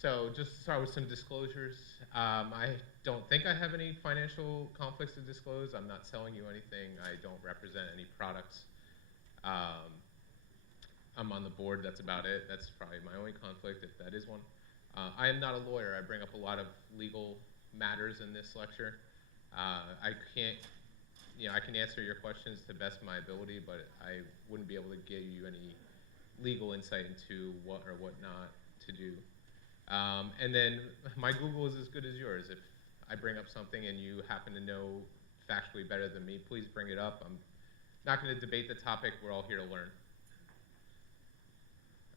So just to start with some disclosures, I don't think I have any financial conflicts to disclose. I'm not selling you anything. I don't represent any products. Um, I'm on the board. That's about it. That's probably my only conflict, if that is one. I am not a lawyer. I bring up a lot of legal matters in this lecture. I can't, I can answer your questions to the best of my ability, but I wouldn't be able to give you any legal insight into what or what not to do. And then my Google is as good as yours. If I bring up something and you happen to know factually better than me, please bring it up. I'm not going to debate the topic. We're all here to learn.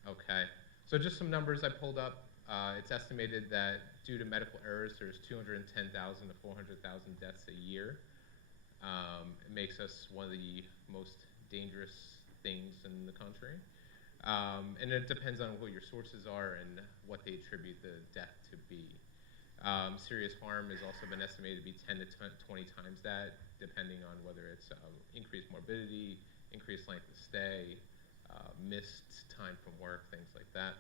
Okay, so just some numbers I pulled up. It's estimated that due to medical errors, there's 210,000 to 400,000 deaths a year. It makes us one of the most dangerous things in the country. And it depends on what your sources are and what they attribute the death to be. Serious harm has also been estimated to be 10 to 20 times that, depending on whether it's increased morbidity, increased length of stay, missed time from work, things like that.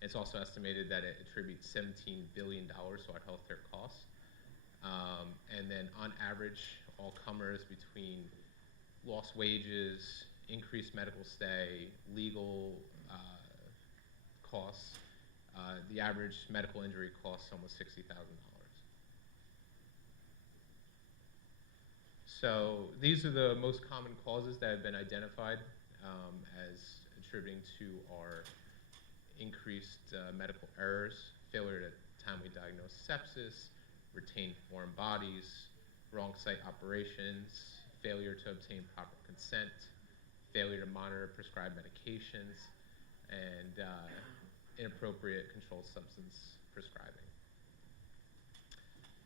It's also estimated that it attributes $17 billion to our healthcare costs. And then on average, all comers between lost wages, increased medical stay, legal costs, the average medical injury costs almost $60,000. So these are the most common causes that have been identified as attributing to our increased medical errors: failure to timely diagnose sepsis, retained foreign bodies, wrong site operations, failure to obtain proper consent, failure to monitor prescribed medications, and inappropriate controlled substance prescribing.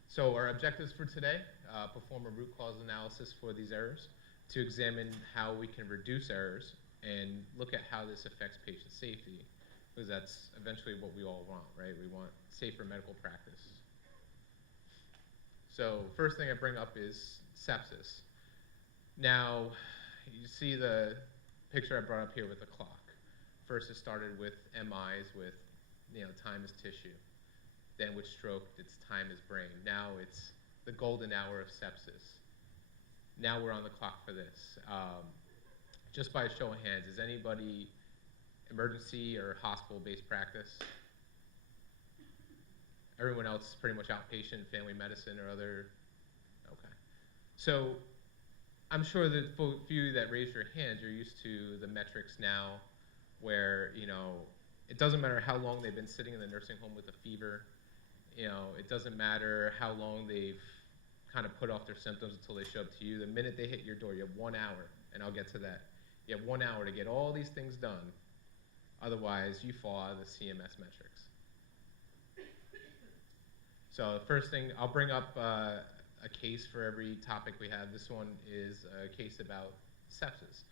So our objectives for today: perform a root cause analysis for these errors, to examine how we can reduce errors, and look at how this affects patient safety, because that's eventually what we all want, right? We want safer medical practice. So first thing I bring up is sepsis. Now, you see the picture I brought up here with the clock. First it started with MIs, with time is tissue. Then with stroke, it's time is brain. Now it's the golden hour of sepsis. Now we're on the clock for this. Just by a show of hands, is anybody emergency or hospital-based practice? Everyone else is pretty much outpatient, family medicine, or other? Okay. So I'm sure that for few that raised your hands, you're used to the metrics now where, it doesn't matter how long they've been sitting in the nursing home with a fever. It doesn't matter how long they've kind of put off their symptoms until they show up to you. The minute they hit your door, you have 1 hour, and I'll get to that. You have 1 hour to get all these things done. Otherwise, you fall out of the CMS metrics. So first thing, I'll bring up a case for every topic we have. This one is a case about sepsis.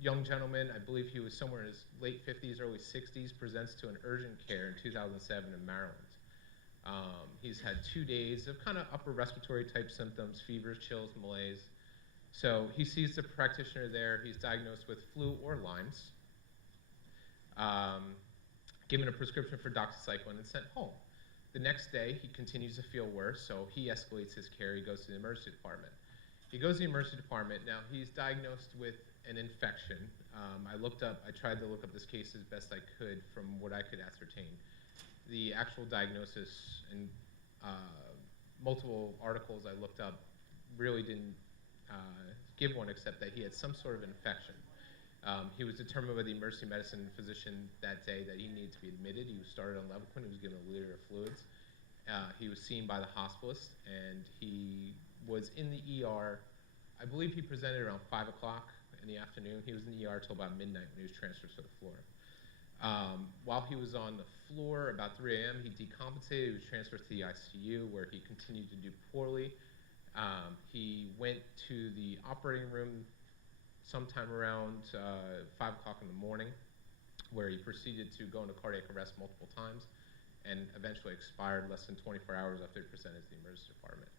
Young gentleman, I believe he was somewhere in his late 50s, early 60s, presents to an urgent care in 2007 in Maryland. He's had 2 days of kind of upper respiratory type symptoms: fevers, chills, malaise. So he sees the practitioner there. He's diagnosed with flu or Lyme's, given a prescription for doxycycline, and sent home. The next day, he continues to feel worse, so he escalates his care. He goes to the emergency department. He goes to the emergency department. Now, he's diagnosed with an infection. I tried to look up this case as best I could from what I could ascertain. The actual diagnosis and multiple articles I looked up really didn't give one, except that he had some sort of infection. He was determined by the emergency medicine physician that day that he needed to be admitted. He was started on Levaquin. He was given a liter of fluids. He was seen by the hospitalist, and he was in the ER. I believe he presented around 5 o'clock in the afternoon. He was in the ER till about midnight when he was transferred to the floor. While he was on the floor, about 3 a.m., he decompensated. He was transferred to the ICU, where he continued to do poorly. He went to the operating room sometime around 5 o'clock in the morning, where he proceeded to go into cardiac arrest multiple times and eventually expired less than 24 hours after he presented to the emergency department.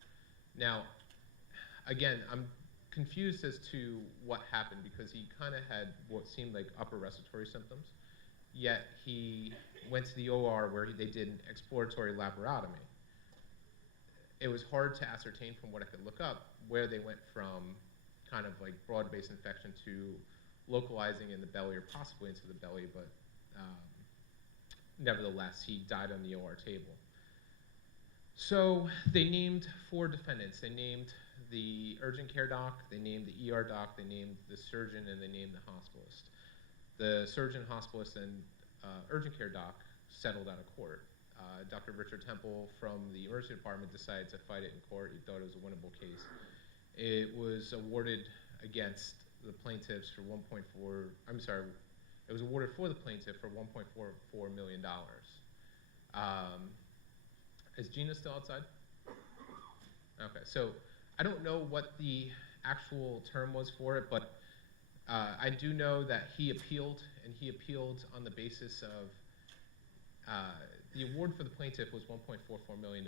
Now, again, I'm confused as to what happened, because he kind of had what seemed like upper respiratory symptoms, yet he went to the OR where they did an exploratory laparotomy. It was hard to ascertain from what I could look up where they went from kind of like broad-based infection to localizing in the belly or possibly into the belly, but nevertheless, he died on the OR table. So they named 4 defendants. They named the urgent care doc, they named the ER doc, they named the surgeon, and they named the hospitalist. The surgeon, hospitalist, and urgent care doc settled out of court. Dr. Richard Temple from the emergency department decided to fight it in court. He thought it was a winnable case. It was awarded against the plaintiffs for it was awarded for the plaintiff for $1.44 million. Is Gina still outside? Okay, so I don't know what the actual term was for it, but I do know that he appealed, and he appealed on the basis of the award for the plaintiff was $1.44 million.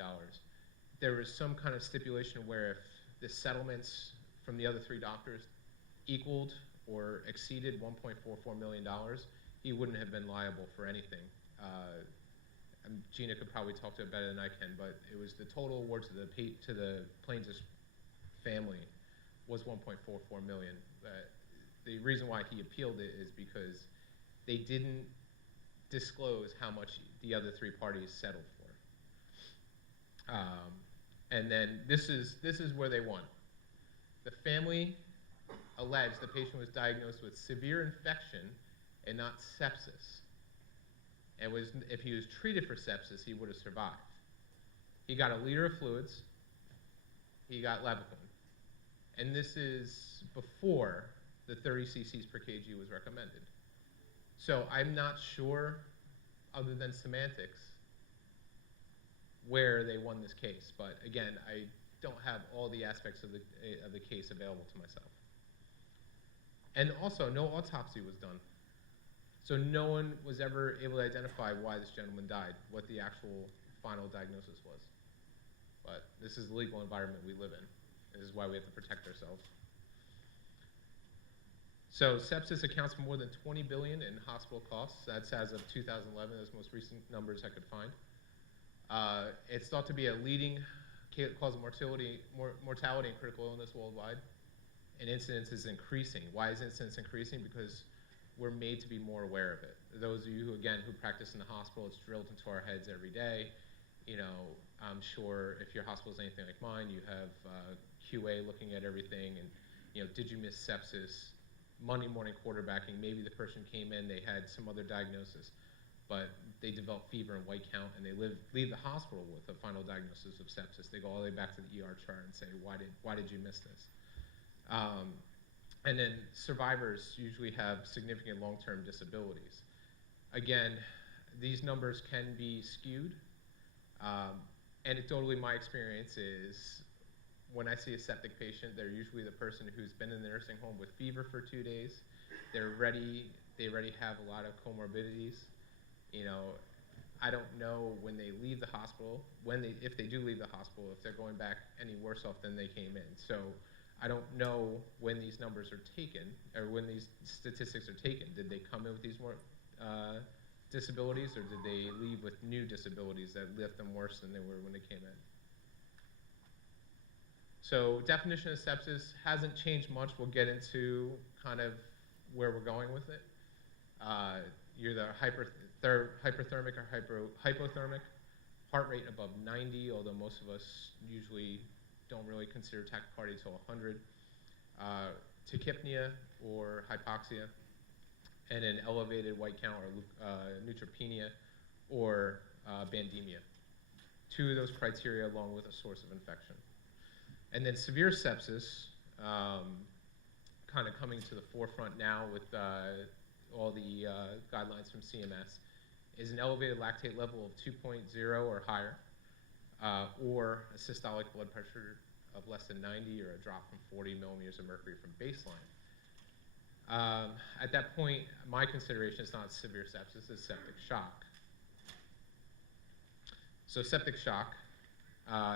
There was some kind of stipulation where if the settlements from the other 3 doctors equaled or exceeded $1.44 million, he wouldn't have been liable for anything. Gina could probably talk to it better than I can, but it was the total award to the plaintiff's family was $1.44 million. The reason why he appealed it is because they didn't disclose how much the other 3 parties settled for. And then this is where they won. The family alleged the patient was diagnosed with severe infection and not sepsis. And if he was treated for sepsis, he would have survived. He got a liter of fluids. He got Levaquin. And this is before the 30 cc's per kg was recommended. So I'm not sure, other than semantics, where they won this case. But again, I don't have all the aspects of the case available to myself. And also, no autopsy was done. So no one was ever able to identify why this gentleman died, what the actual final diagnosis was. But this is the legal environment we live in. This is why we have to protect ourselves. So sepsis accounts for more than $20 billion in hospital costs. That's as of 2011, those most recent numbers I could find. It's thought to be a leading cause of mortality and critical illness worldwide. And incidence is increasing. Why is incidence increasing? Because we're made to be more aware of it. Those of you who practice in the hospital, it's drilled into our heads every day. You know, I'm sure if your hospital is anything like mine, you have QA looking at everything, and you know, did you miss sepsis? Monday morning quarterbacking, maybe the person came in, they had some other diagnosis, but they developed fever and white count, and they leave the hospital with a final diagnosis of sepsis. They go all the way back to the ER chart and say, why did you miss this? And then survivors usually have significant long-term disabilities. Again, these numbers can be skewed. Anecdotally, my experience is when I see a septic patient, they're usually the person who's been in the nursing home with fever for 2 days. They already have a lot of comorbidities. You know, I don't know when they leave the hospital, if they do leave the hospital, if they're going back any worse off than they came in. So I don't know when these numbers are taken, or when these statistics are taken. Did they come in with these more disabilities, or did they leave with new disabilities that left them worse than they were when they came in? So definition of sepsis hasn't changed much. We'll get into kind of where we're going with it. You're either hyperthermic or hypothermic, heart rate above 90, although most of us usually don't really consider tachycardia until 100, tachypnea or hypoxia, and an elevated white count or neutropenia or bandemia. 2 of those criteria along with a source of infection. And then severe sepsis, kind of coming to the forefront now with all the guidelines from CMS, is an elevated lactate level of 2.0 or higher, or a systolic blood pressure of less than 90, or a drop from 40 millimeters of mercury from baseline. At that point, my consideration is not severe sepsis, it's septic shock. So septic shock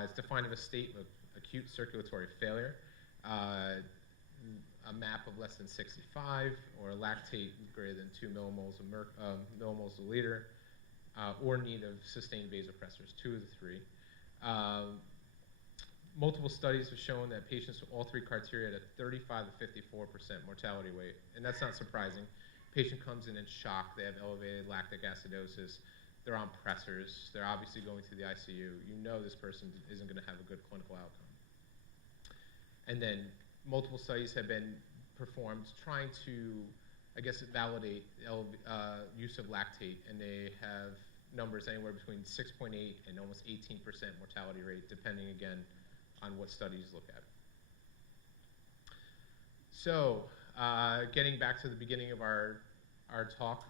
is defined as a state of acute circulatory failure, a MAP of less than 65, or a lactate greater than 2 millimoles a liter, or need of sustained vasopressors, 2 of the 3. Multiple studies have shown that patients with all 3 criteria had a 35 to 54% mortality rate, and that's not surprising. Patient comes in shock, they have elevated lactic acidosis, they're on pressors, they're obviously going to the ICU. You know this person isn't going to have a good clinical outcome. And then multiple studies have been performed trying to, I guess, validate use of lactate, and they have numbers anywhere between 6.8 and almost 18% mortality rate, depending again on what studies look at. So, getting back to the beginning of our talk,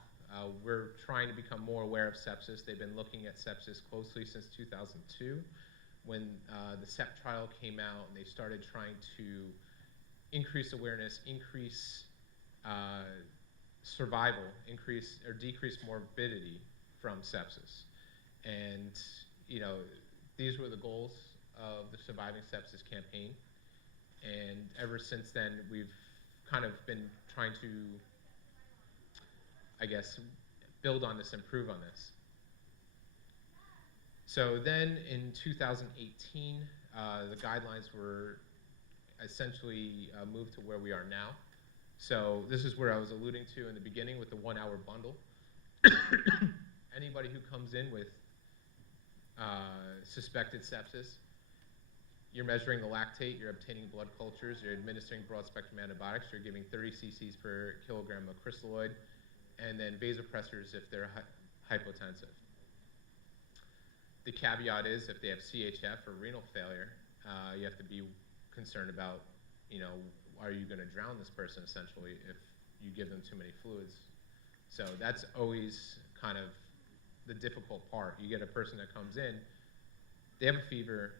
we're trying to become more aware of sepsis. They've been looking at sepsis closely since 2002, when the SEP trial came out, and they started trying to increase awareness, increase survival, increase or decrease morbidity from sepsis. And, you know, these were the goals of the Surviving Sepsis campaign. And ever since then, we've kind of been trying to, I guess, build on this, improve on this. So then in 2018, the guidelines were essentially moved to where we are now. So this is where I was alluding to in the beginning with the 1-hour bundle. Anybody who comes in with suspected sepsis, you're measuring the lactate, you're obtaining blood cultures, you're administering broad-spectrum antibiotics, you're giving 30 cc's per kilogram of crystalloid, and then vasopressors if they're hypotensive. The caveat is if they have CHF or renal failure, you have to be concerned about, you know, are you going to drown this person essentially if you give them too many fluids? So that's always kind of the difficult part. You get a person that comes in, they have a fever,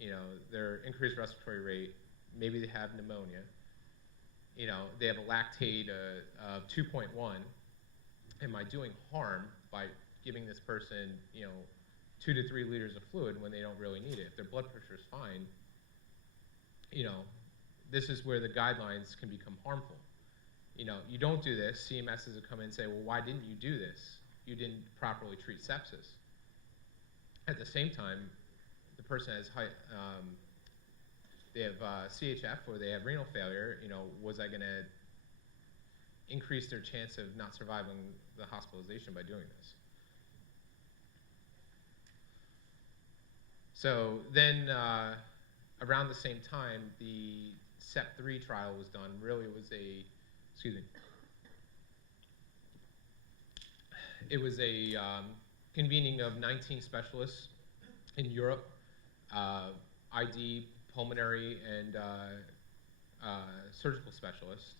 you know, their increased respiratory rate, maybe they have pneumonia, you know, they have a lactate of 2.1. Am I doing harm by giving this person, you know, 2 to 3 liters of fluid when they don't really need it? If their blood pressure is fine, you know, this is where the guidelines can become harmful. You know, you don't do this, CMS has to come in and say, well, why didn't you do this? You didn't properly treat sepsis. At the same time, the person has they have CHF or they have renal failure, you know, was I going to increase their chance of not surviving the hospitalization by doing this? So then around the same time, the SEP3 trial was done. Really, it was a, excuse me, it was a convening of 19 specialists in Europe, ID, pulmonary, and surgical specialists,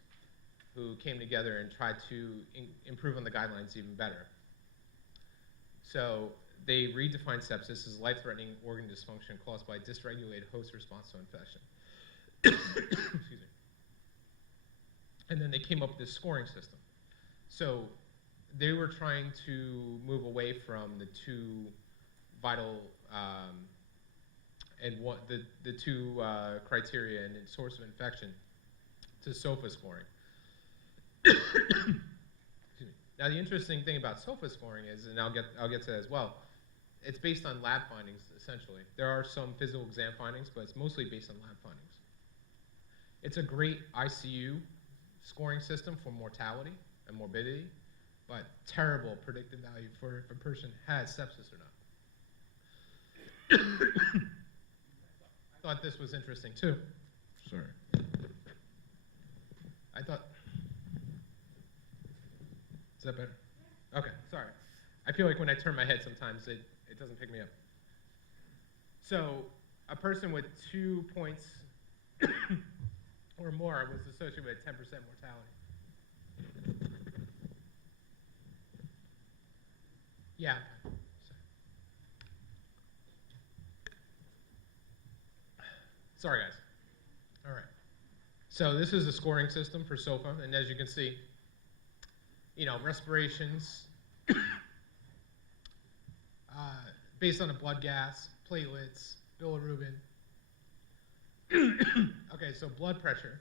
who came together and tried to improve on the guidelines even better. So they redefined sepsis as life-threatening organ dysfunction caused by dysregulated host response to infection. Excuse me. And then they came up with this scoring system. So they were trying to move away from the 2 vital and the 2 criteria and source of infection to SOFA scoring. Excuse me. Now the interesting thing about SOFA scoring is, and I'll get to that as well, it's based on lab findings essentially. There are some physical exam findings, but it's mostly based on lab findings. It's a great ICU scoring system for mortality and morbidity, but terrible predictive value for if a person has sepsis or not. I thought this was interesting too. Sorry. I thought, is that better? Okay, sorry. I feel like when I turn my head sometimes it doesn't pick me up. So a person with 2 points or more was associated with 10% mortality. Yeah. Sorry, guys. All right. So this is a scoring system for SOFA, and as you can see, you know, respirations, based on a blood gas, platelets, bilirubin. Okay, so blood pressure.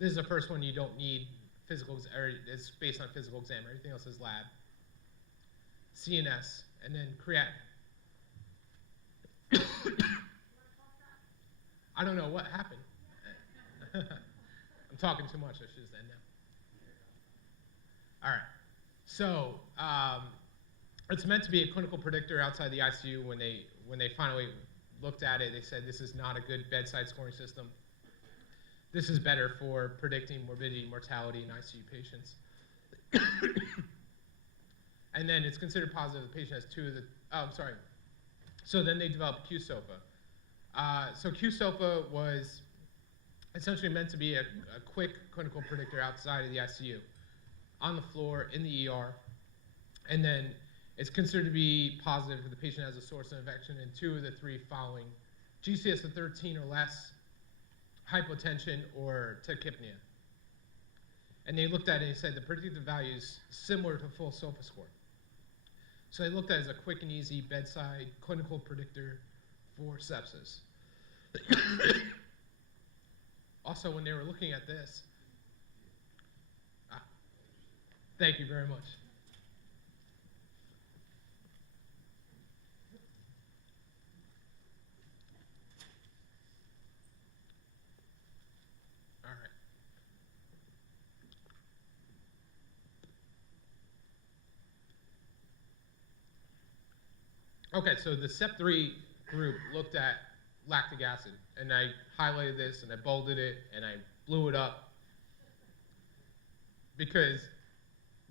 This is the first one you don't need physical, or it's based on physical exam. Everything else is lab. CNS, and then creatinine. I don't know what happened. I'm talking too much. I should just end now. All right. So it's meant to be a clinical predictor outside the ICU. When they finally looked at it, they said this is not a good bedside scoring system. This is better for predicting morbidity, mortality in ICU patients. And then it's considered positive if the patient has two of the, So then they developed QSOFA. So QSOFA was essentially meant to be a quick clinical predictor outside of the ICU, on the floor, in the ER. And then it's considered to be positive if the patient has a source of infection in 2 of the 3 following: GCS of 13 or less, hypotension, or tachypnea. And they looked at it and said the predictive value is similar to full SOFA score. So they looked at it as a quick and easy bedside clinical predictor for sepsis. Also, when they were looking at this, thank you very much. All right. Okay, so the SEP3 group looked at lactic acid, and I highlighted this, and I bolded it, and I blew it up, because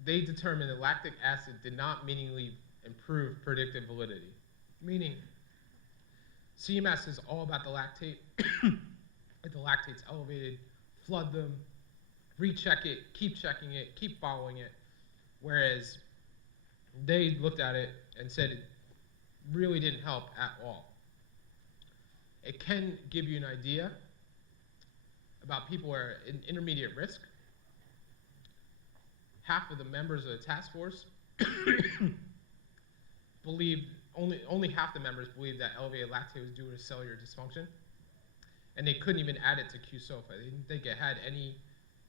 they determined that lactic acid did not meaningfully improve predictive validity. Meaning, CMS is all about the lactate. If the lactate's elevated, flood them, recheck it, keep checking it, keep following it. Whereas they looked at it and said it really didn't help at all. It can give you an idea about people who are in intermediate risk. Half of the members of the task force believed, only half the members believed that elevated lactate was due to cellular dysfunction. And they couldn't even add it to QSOFA. They didn't think it had any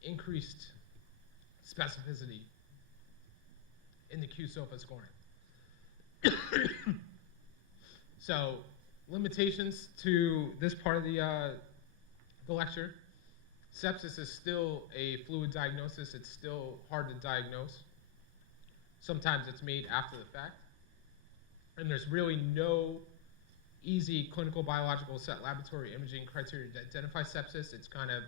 increased specificity in the QSOFA scoring. So, limitations to this part of the lecture. Sepsis is still a fluid diagnosis. It's still hard to diagnose. Sometimes it's made after the fact. And there's really no easy clinical biological set laboratory imaging criteria to identify sepsis. It's kind of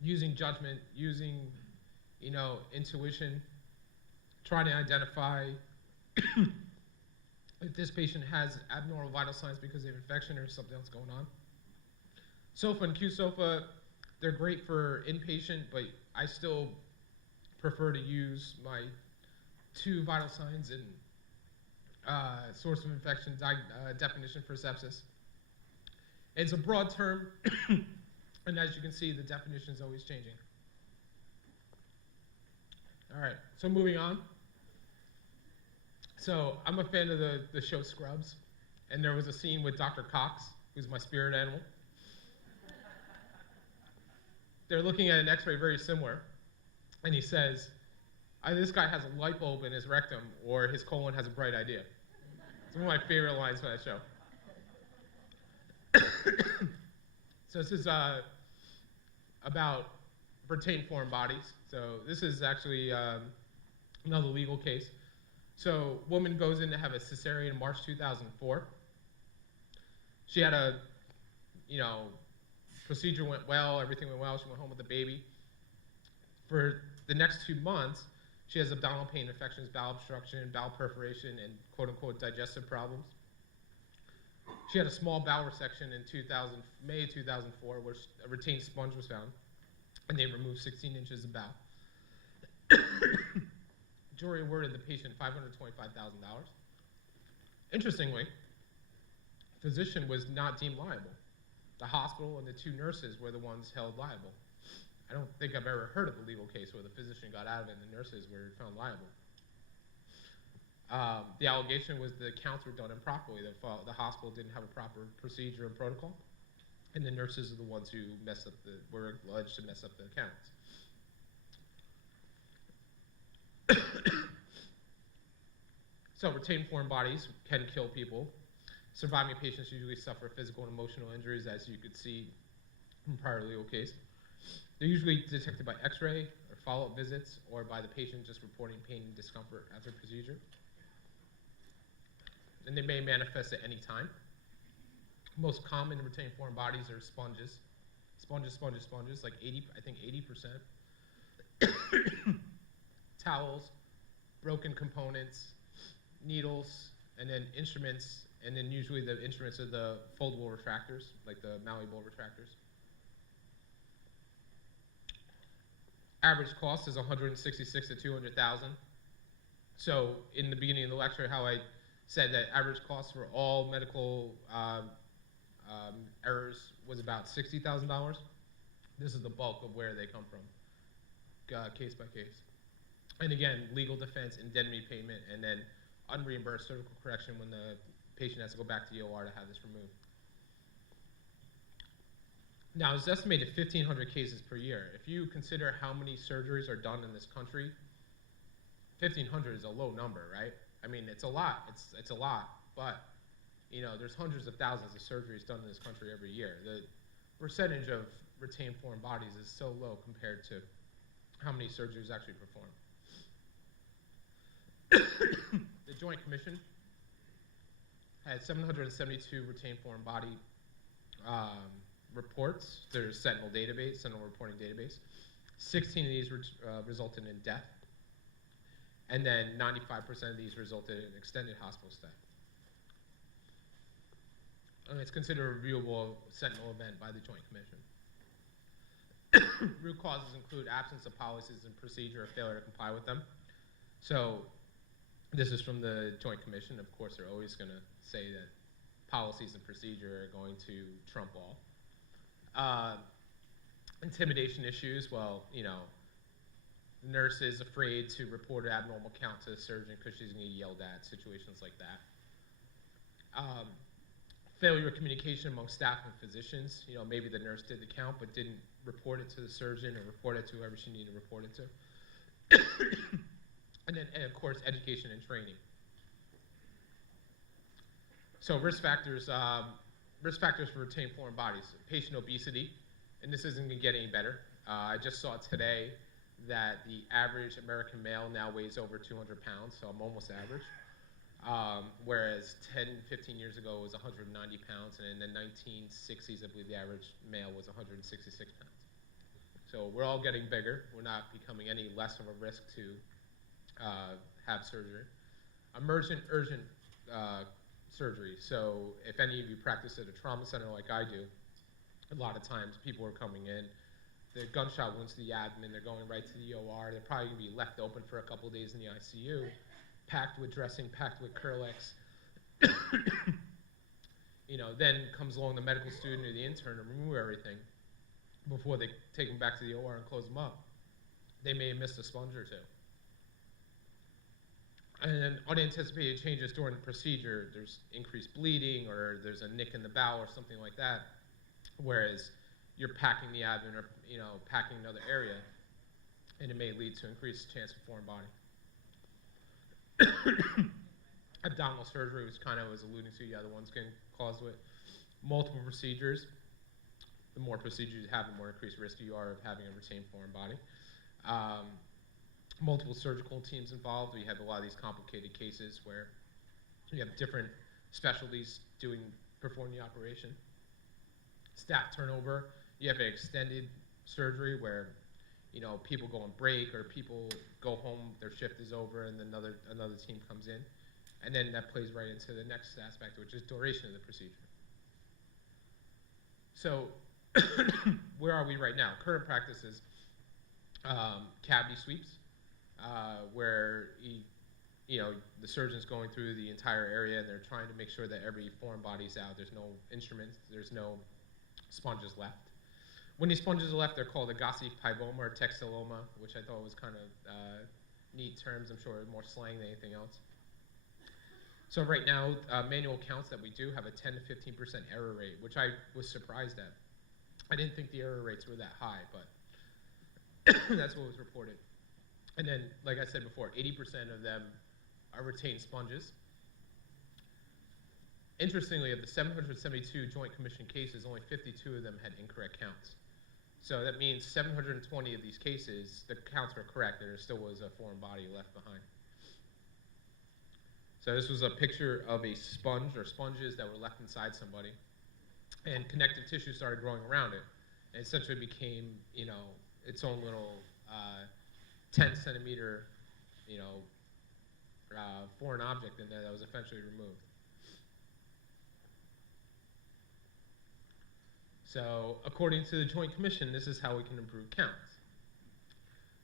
using judgment, using, intuition, trying to identify if this patient has abnormal vital signs because of infection or something else going on. SOFA and QSOFA, they're great for inpatient, but I still prefer to use my 2 vital signs and source of infection definition for sepsis. It's a broad term, and as you can see, the definition is always changing. All right, so moving on. So I'm a fan of the show Scrubs, and there was a scene with Dr. Cox, who's my spirit animal. They're looking at an x-ray very similar, and he says, either this guy has a light bulb in his rectum or his colon has a bright idea. It's one of my favorite lines from that show. So this is about retained foreign bodies. So this is actually another legal case. So woman goes in to have a cesarean in March 2004. She had a, procedure went well, everything went well, she went home with the baby. For the next 2 months, she has abdominal pain, infections, bowel obstruction, bowel perforation, and quote-unquote digestive problems. She had a small bowel resection in May 2004, where a retained sponge was found, and they removed 16 inches of bowel. Jury awarded the patient $525,000. Interestingly, physician was not deemed liable. The hospital and the 2 nurses were the ones held liable. I don't think I've ever heard of a legal case where the physician got out of it and the nurses were found liable. The allegation was the counts were done improperly. The hospital didn't have a proper procedure and protocol, and the nurses are the ones who were alleged to mess up the counts. So retained foreign bodies can kill people. Surviving patients usually suffer physical and emotional injuries, as you could see from prior legal case. They're usually detected by x-ray or follow-up visits or by the patient just reporting pain and discomfort after procedure. And they may manifest at any time. Most common retained foreign bodies are sponges. Sponges, like 80%. Towels, broken components, needles, and then instruments, and then usually the instruments are the foldable retractors, like the malleable retractors. Average cost is 166 to 200,000. So in the beginning of the lecture, how I said that average cost for all medical errors was about $60,000. This is the bulk of where they come from, case by case. And again, legal defense, indemnity payment, and then unreimbursed surgical correction when the patient has to go back to the OR to have this removed. Now, it's estimated 1,500 cases per year. If you consider how many surgeries are done in this country, 1,500 is a low number, right? I mean, it's a lot. It's a lot, but you know, there's hundreds of thousands of surgeries done in this country every year. The percentage of retained foreign bodies is so low compared to how many surgeries actually performed. The Joint Commission had 772 retained foreign body reports. There's Sentinel reporting database. 16 of these resulted in death, and then 95% of these resulted in extended hospital stay. And it's considered a reviewable Sentinel event by the Joint Commission. Root causes include absence of policies and procedure or failure to comply with them. So this is from the Joint Commission. Of course, they're always going to say that policies and procedure are going to trump all. Intimidation issues, well, you know, the nurse is afraid to report an abnormal count to the surgeon because she's going to get yelled at, situations like that. Failure of communication among staff and physicians. You know, maybe the nurse did the count but didn't report it to the surgeon or report it to whoever she needed to report it to. And then, of course, education and training. So risk factors for retained foreign bodies. Patient obesity, and this isn't going to get any better. I just saw today that the average American male now weighs over 200 pounds, so I'm almost average. Whereas 10, 15 years ago it was 190 pounds, and in the 1960s, I believe the average male was 166 pounds. So we're all getting bigger. We're not becoming any less of a risk to have surgery. Emergent, urgent surgery. So if any of you practice at a trauma center like I do, a lot of times people are coming in, the gunshot wounds to the abdomen, they're going right to the OR, they're probably going to be left open for a couple of days in the ICU, packed with dressing, packed with Curlex. You know, then comes along the medical student or the intern to remove everything before they take them back to the OR and close them up. They may have missed a sponge or two. And then unanticipated changes during the procedure, there's increased bleeding or there's a nick in the bowel or something like that, whereas you're packing the abdomen or, you know, packing another area, and it may lead to increased chance of foreign body. Abdominal surgery, which kind of was alluding to, the other ones can cause it. Multiple procedures. The more procedures you have, the more increased risk you are of having a retained foreign body. Multiple surgical teams involved. We have a lot of these complicated cases where you have different specialties performing the operation. Staff turnover. You have an extended surgery where, you know, people go on break or people go home, their shift is over, and another team comes in. And then that plays right into the next aspect, which is duration of the procedure. So where are we right now? Current practice is cavity sweeps, where the surgeon's going through the entire area and they're trying to make sure that every foreign body's out. There's no instruments, there's no sponges left. When these sponges are left, they're called a Gossi pyboma or textiloma, which I thought was kind of neat terms. I'm sure more slang than anything else. So right now, manual counts that we do have a 10 to 15% error rate, which I was surprised at. I didn't think the error rates were that high, but that's what was reported. And then, like I said before, 80% of them are retained sponges. Interestingly, of the 772 Joint Commission cases, only 52 of them had incorrect counts. So that means 720 of these cases, the counts were correct, and there still was a foreign body left behind. So this was a picture of a sponge or sponges that were left inside somebody, and connective tissue started growing around it, and essentially became, its own little 10-centimeter, foreign object in there that was eventually removed. So according to the Joint Commission, this is how we can improve counts.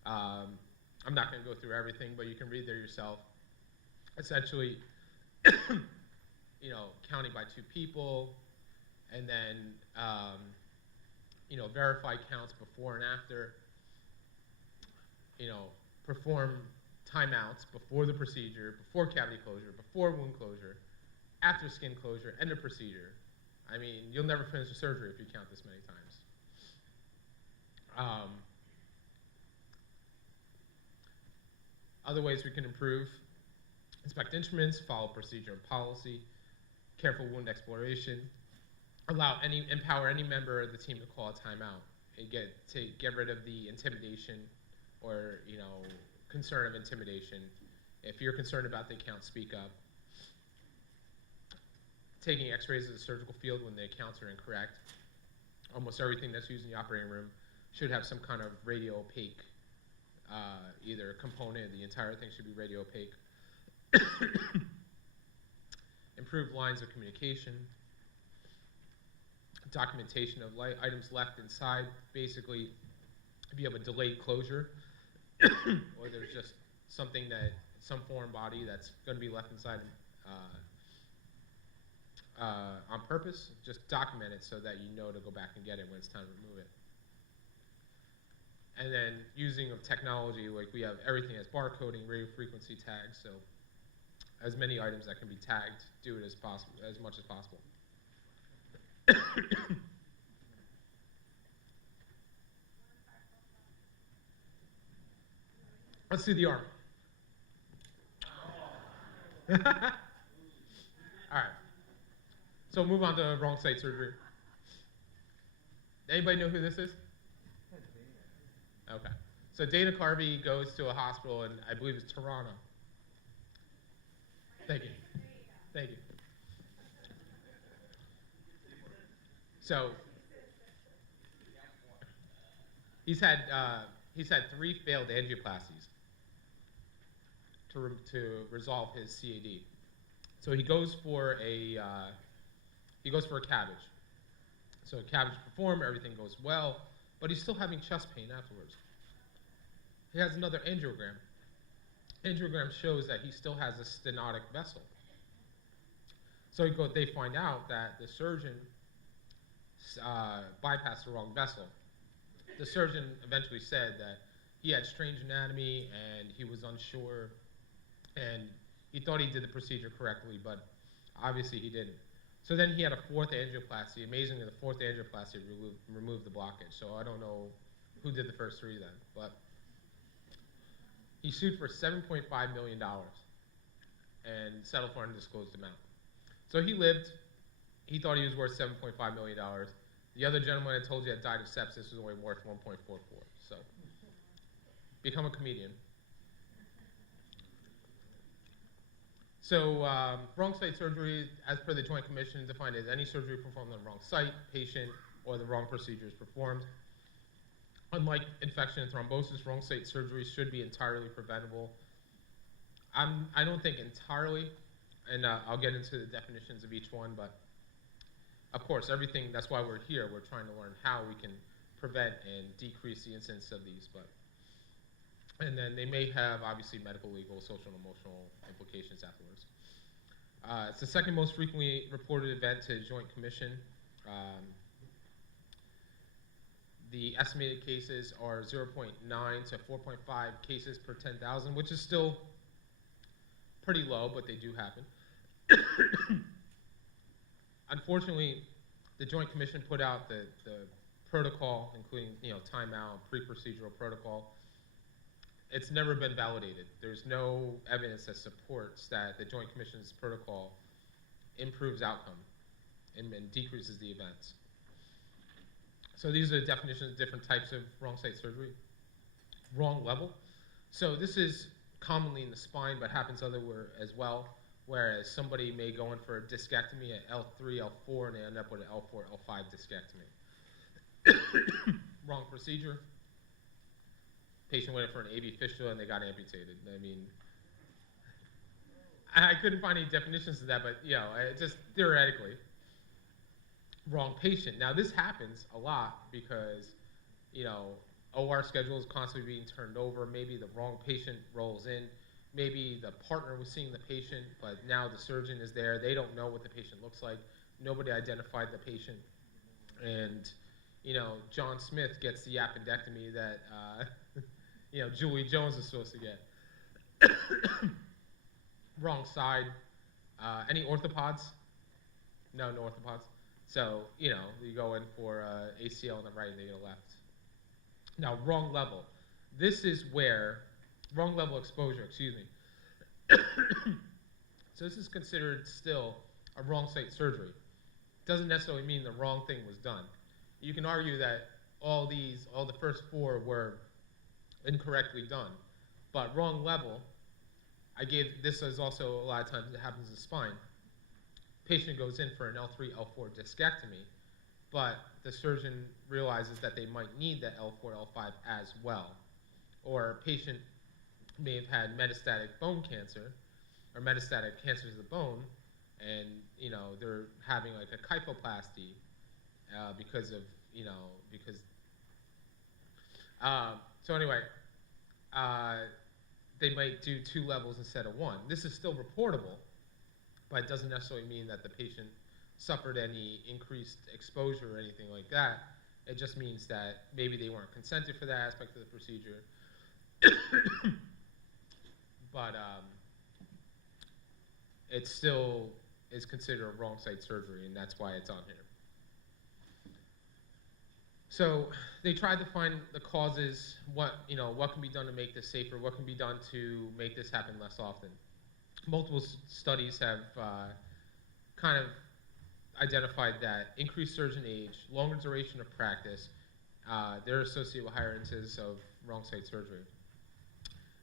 I'm not going to go through everything, but you can read there yourself. Essentially, counting by 2 people, and then, verify counts before and after, perform timeouts before the procedure, before cavity closure, before wound closure, after skin closure, and the procedure. I mean, you'll never finish a surgery if you count this many times. Other ways we can improve: inspect instruments, follow procedure and policy, careful wound exploration, empower any member of the team to call a timeout, and get rid of the intimidation or concern of intimidation. If you're concerned about the account, speak up. Taking x-rays of the surgical field when the accounts are incorrect. Almost everything that's used in the operating room should have some kind of radio opaque, either component, the entire thing should be radio opaque. Improve lines of communication. Documentation of items left inside. Basically, if you have a delayed closure, or there's just some foreign body that's going to be left inside on purpose, just document it so that you know to go back and get it when it's time to remove it. And then using of technology, like we have everything as barcoding, radio frequency tags, so as many items that can be tagged, do it as much as possible. Let's do the arm. All right. So move on to wrong site surgery. Anybody know who this is? Okay. So Dana Carvey goes to a hospital in, I believe it's Toronto. Thank you. Thank you. So he's had 3 failed angioplasties to resolve his CAD. So he goes for a CABG. So CABG performed, everything goes well, but he's still having chest pain afterwards. He has another angiogram. Angiogram shows that he still has a stenotic vessel. So they find out that the surgeon bypassed the wrong vessel. The surgeon eventually said that he had strange anatomy and he was unsure, and he thought he did the procedure correctly, but obviously he didn't. So then he had a 4th angioplasty. Amazingly, the 4th angioplasty removed the blockage. So I don't know who did the first 3 then, but he sued for $7.5 million and settled for an undisclosed amount. So he lived. He thought he was worth $7.5 million. The other gentleman I told you had died of sepsis was only worth $1.44. So become a comedian. So wrong site surgery, as per the Joint Commission, defined as any surgery performed on the wrong site, patient, or the wrong procedure is performed. Unlike infection and thrombosis, wrong site surgery should be entirely preventable. I don't think entirely, and I'll get into the definitions of each one, but of course, everything, that's why we're here. We're trying to learn how we can prevent and decrease the incidence of these, and then they may have, obviously, medical, legal, social, and emotional implications afterwards. It's the second most frequently reported event to Joint Commission. The estimated cases are 0.9 to 4.5 cases per 10,000, which is still pretty low, but they do happen. Unfortunately, the Joint Commission put out the protocol, including timeout, pre-procedural protocol, it's never been validated. There's no evidence that supports that the Joint Commission's protocol improves outcome and decreases the events. So these are the definitions of different types of wrong site surgery. Wrong level. So this is commonly in the spine, but happens otherwhere as well, whereas somebody may go in for a discectomy at L3, L4, and they end up with an L4, L5 discectomy. Wrong procedure. Patient went in for an AV fistula and they got amputated. I mean, I couldn't find any definitions of that, but just theoretically. Wrong patient. Now this happens a lot because, OR schedule is constantly being turned over. Maybe the wrong patient rolls in. Maybe the partner was seeing the patient, but now the surgeon is there. They don't know what the patient looks like. Nobody identified the patient. And, John Smith gets the appendectomy that, Julie Jones is supposed to get. Wrong side. Any orthopods? No orthopods. So, you go in for ACL on the right and they go left. Now, wrong level. This is where, wrong level exposure, excuse me. So this is considered still a wrong site surgery. Doesn't necessarily mean the wrong thing was done. You can argue that all the first four were incorrectly done. But wrong level, this is also a lot of times it happens in the spine. Patient goes in for an L3, L4 discectomy, but the surgeon realizes that they might need the L4, L5 as well. Or a patient may have had metastatic bone cancer or metastatic cancers of the bone, and they're having like a kyphoplasty because of so anyway, they might do 2 levels instead of 1. This is still reportable, but it doesn't necessarily mean that the patient suffered any increased exposure or anything like that. It just means that maybe they weren't consented for that aspect of the procedure. But it still is considered a wrong site surgery, and that's why it's on here. So they tried to find the causes, what can be done to make this safer, what can be done to make this happen less often. Multiple studies have kind of identified that increased surgeon age, longer duration of practice, they're associated with higher incidence of wrong site surgery.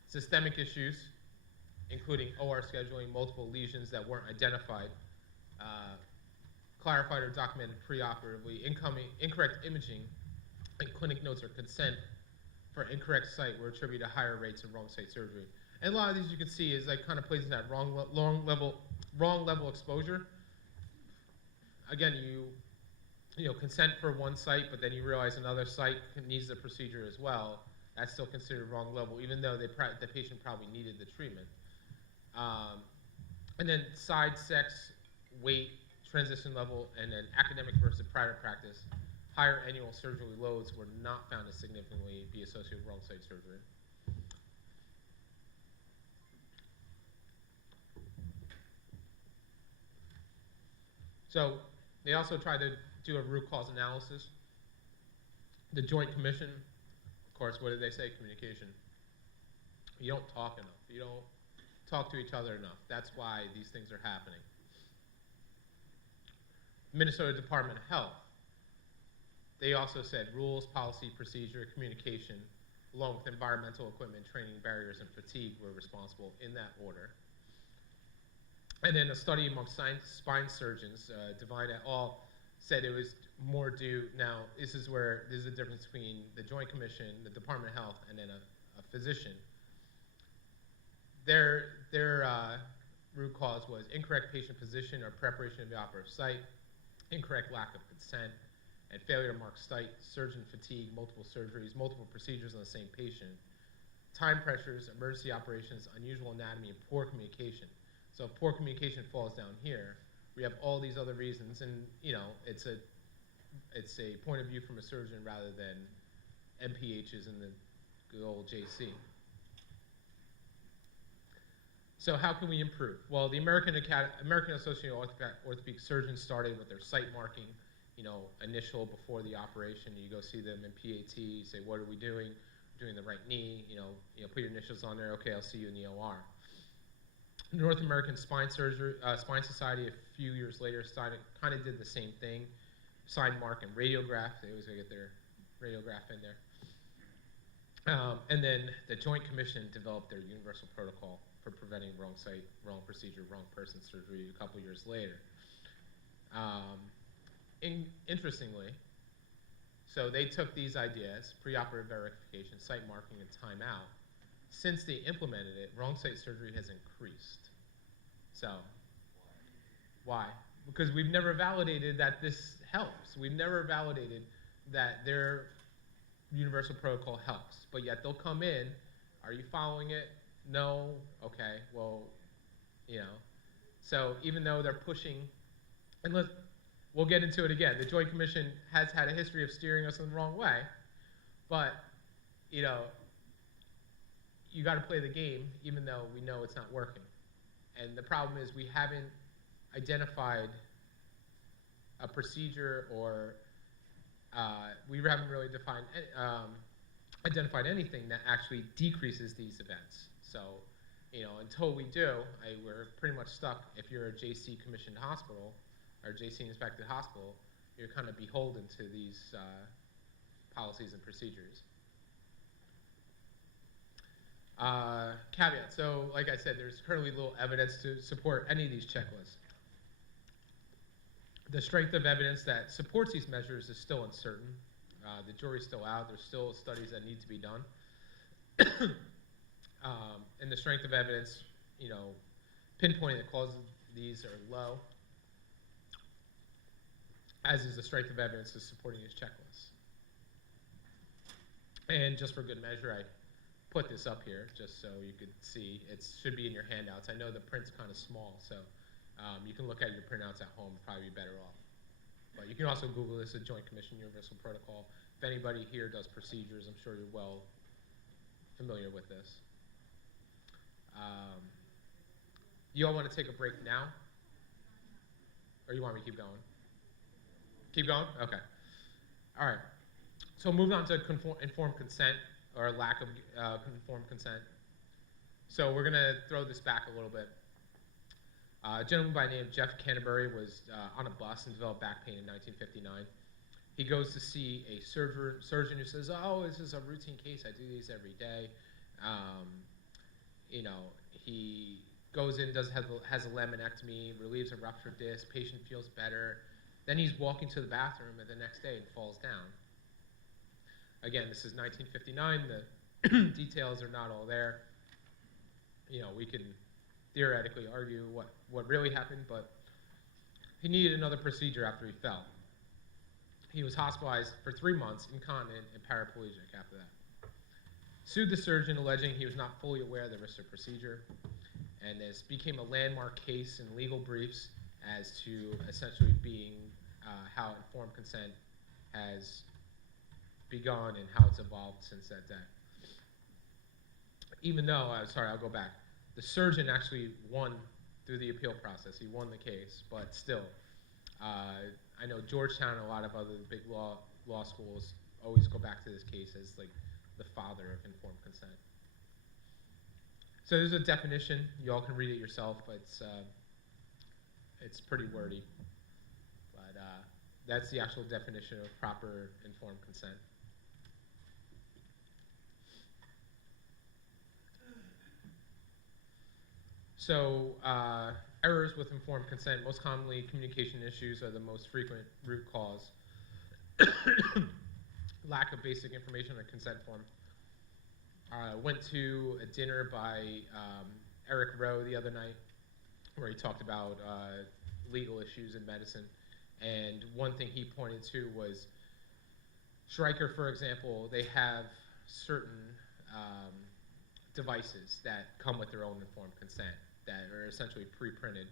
Systemic issues, including OR scheduling, multiple lesions that weren't identified, clarified or documented preoperatively, incorrect imaging, and clinic notes or consent for incorrect site were attributed to higher rates of wrong site surgery. And a lot of these you can see is like kind of places that wrong level exposure. Again, you consent for one site, but then you realize another site needs the procedure as well. That's still considered wrong level, even though the patient probably needed the treatment. And then side, sex, weight, transition level, and then academic versus private practice. Higher annual surgery loads were not found to significantly be associated with wrong site surgery. So they also tried to do a root cause analysis. The Joint Commission, of course, what did they say? Communication. You don't talk enough. You don't talk to each other enough. That's why these things are happening. Minnesota Department of Health, they also said rules, policy, procedure, communication, along with environmental equipment, training, barriers, and fatigue were responsible in that order. And then a study among spine surgeons, Devine et al., said it was more due. Now, this is the difference between the Joint Commission, the Department of Health, and then a physician. Their root cause was incorrect patient position or preparation of the operative site, incorrect lack of consent, and failure to mark site, surgeon fatigue, multiple surgeries, multiple procedures on the same patient, time pressures, emergency operations, unusual anatomy, and poor communication. So if poor communication falls down here, we have all these other reasons, and it's a point of view from a surgeon rather than MPHs and the good old JC. So how can we improve? Well, the American Association of Orthopedic Surgeons started with their site marking, initial before the operation. You go see them in PAT, say, what are we doing? doing the right knee, put your initials on there. Okay, I'll see you in the OR. North American Spine Society a few years later kind of did the same thing. Sign, mark, and radiograph. They always gotta get their radiograph in there. And then the Joint Commission developed their universal protocol for preventing wrong site, wrong procedure, wrong person surgery a couple years later. Interestingly, so they took these ideas, preoperative verification, site marking, and timeout. Since they implemented it, wrong site surgery has increased. So, why? Because we've never validated that this helps. We've never validated that their universal protocol helps. But yet they'll come in, are you following it? No, okay, well, So even though they're pushing, and we'll get into it again. The Joint Commission has had a history of steering us in the wrong way, but, you got to play the game even though we know it's not working. And the problem is we haven't identified a procedure or we haven't really identified anything that actually decreases these events. So, until we do, we're pretty much stuck. If you're a JC commissioned hospital or JC inspected hospital, you're kind of beholden to these policies and procedures. Caveat, so like I said, there's currently little evidence to support any of these checklists. The strength of evidence that supports these measures is still uncertain. The jury's still out. There's still studies that need to be done. And the strength of evidence, pinpointing the causes of these are low, as is the strength of evidence to supporting these checklists. And just for good measure, I put this up here just so you could see. It should be in your handouts. I know the print's kind of small, so you can look at your printouts at home, probably be better off. But you can also Google this, a Joint Commission Universal Protocol. If anybody here does procedures, I'm sure you're well familiar with this. You all want to take a break now? Or you want me to keep going? Keep going? Okay. All right. So moving on to informed consent, or lack of informed consent. So we're going to throw this back a little bit. A gentleman by the name of Jeff Canterbury was on a bus and developed back pain in 1959. He goes to see a surgeon who says, oh, this is a routine case. I do these every day. He goes in, has a laminectomy, relieves a ruptured disc, patient feels better. Then he's walking to the bathroom the next day and falls down. Again, this is 1959. The details are not all there. We can theoretically argue what really happened, but he needed another procedure after he fell. He was hospitalized for 3 months, incontinent and paraplegic after that. Sued the surgeon, alleging he was not fully aware of the risk of procedure, and this became a landmark case in legal briefs as to essentially being how informed consent has begun and how it's evolved since that day. Even though, I'll go back. The surgeon actually won through the appeal process. He won the case, but still, I know Georgetown and a lot of other big law schools always go back to this case as like the father of informed consent. So there's a definition. You all can read it yourself, but it's pretty wordy. But that's the actual definition of proper informed consent. So errors with informed consent, most commonly communication issues are the most frequent root cause. Lack of basic information on a consent form. Went to a dinner by Eric Rowe the other night where he talked about legal issues in medicine. And one thing he pointed to was Stryker, for example, they have certain devices that come with their own informed consent that are essentially pre-printed.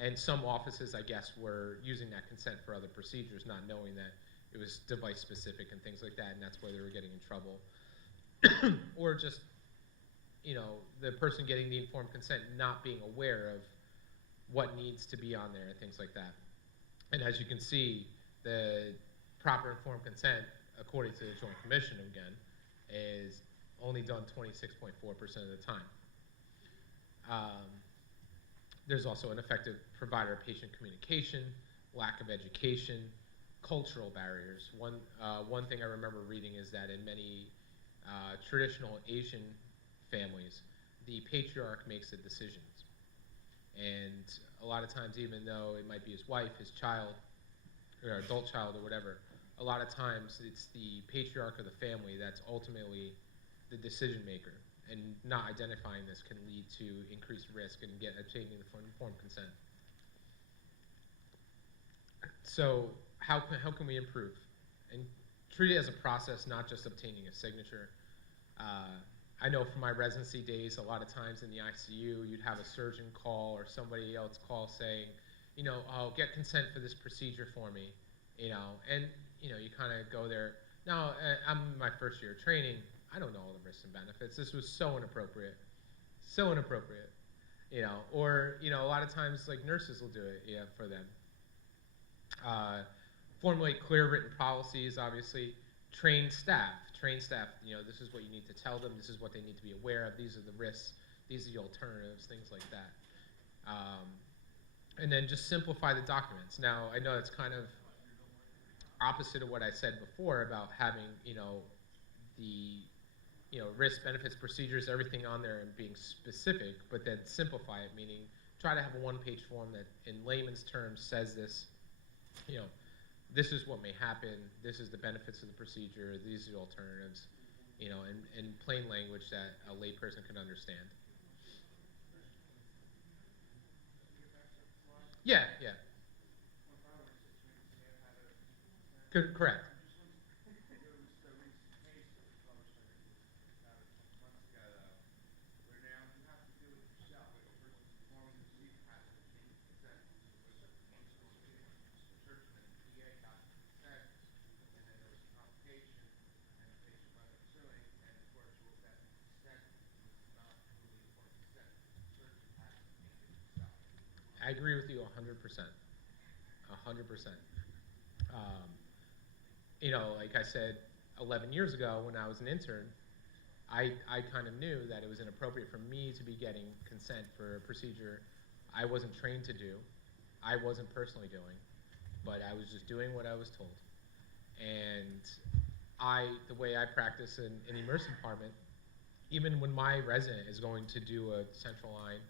And some offices, I guess, were using that consent for other procedures, not knowing that it was device specific and things like that, and that's where they were getting in trouble. Or just, the person getting the informed consent not being aware of what needs to be on there and things like that. And as you can see, the proper informed consent, according to the Joint Commission again, is only done 26.4% of the time. There's also ineffective provider-patient communication, lack of education, cultural barriers. One thing I remember reading is that in many traditional Asian families, the patriarch makes the decisions. And a lot of times, even though it might be his wife, his child, or adult child or whatever, a lot of times it's the patriarch of the family that's ultimately the decision maker. And not identifying this can lead to increased risk and obtaining the informed consent. So how can we improve? And treat it as a process, not just obtaining a signature. I know from my residency days, a lot of times in the ICU, you'd have a surgeon call or somebody else call saying, oh, get consent for this procedure for me, and you kind of go there. Now, I'm in my first year of training. I don't know all the risks and benefits. This was so inappropriate, or a lot of times like nurses will do it, for them. Formulate clear written policies, obviously. Train staff, this is what you need to tell them, this is what they need to be aware of, these are the risks, these are the alternatives, things like that. And then just simplify the documents. Now, I know it's kind of opposite of what I said before about having, the risk, benefits, procedures, everything on there and being specific, but then simplify it, meaning try to have a one-page form that in layman's terms says this, this is what may happen, this is the benefits of the procedure, these are the alternatives, in plain language that a layperson can understand. Yeah. Correct. I agree with you 100%. 100%. Like I said, 11 years ago when I was an intern, I kind of knew that it was inappropriate for me to be getting consent for a procedure I wasn't trained to do, I wasn't personally doing, but I was just doing what I was told. And the way I practice in the emergency department, even when my resident is going to do a central line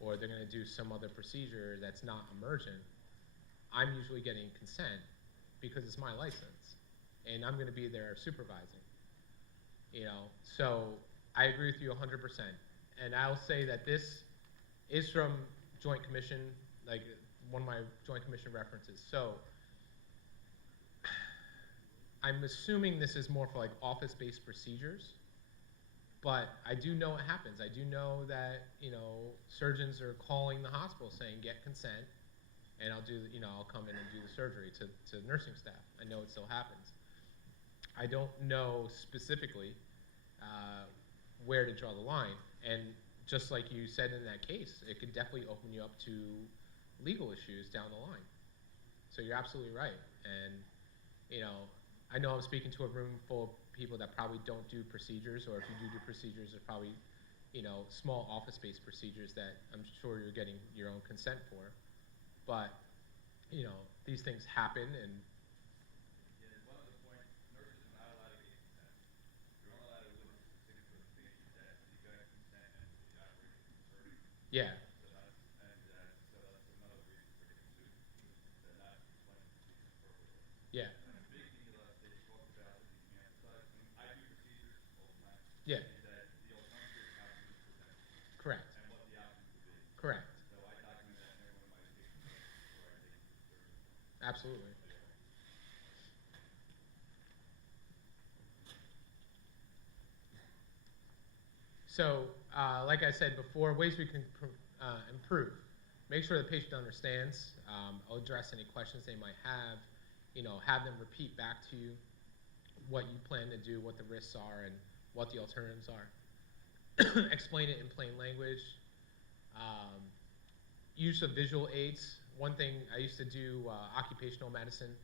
or they're going to do some other procedure that's not emergent, I'm usually getting consent because it's my license and I'm going to be there supervising. So I agree with you 100%. And I'll say that this is from Joint Commission, like one of my Joint Commission references. So I'm assuming this is more for like office-based procedures, but I do know it happens. I do know that, surgeons are calling the hospital saying, get consent, and I'll come in and do the surgery to nursing staff. I know it still happens. I don't know specifically where to draw the line. And just like you said in that case, it could definitely open you up to legal issues down the line. So you're absolutely right. And, I know I'm speaking to a room full of people that probably don't do procedures, or if you do procedures, they're probably, small office-based procedures that I'm sure you're getting your own consent for. But, these things happen, and yeah. Yeah. Yeah. Correct. Correct. Absolutely. So, like I said before, ways we can improve. Make sure the patient understands, address any questions they might have, have them repeat back to you what you plan to do, what the risks are, and what the alternatives are. Explain it in plain language. Use of visual aids. One thing I used to do occupational medicine,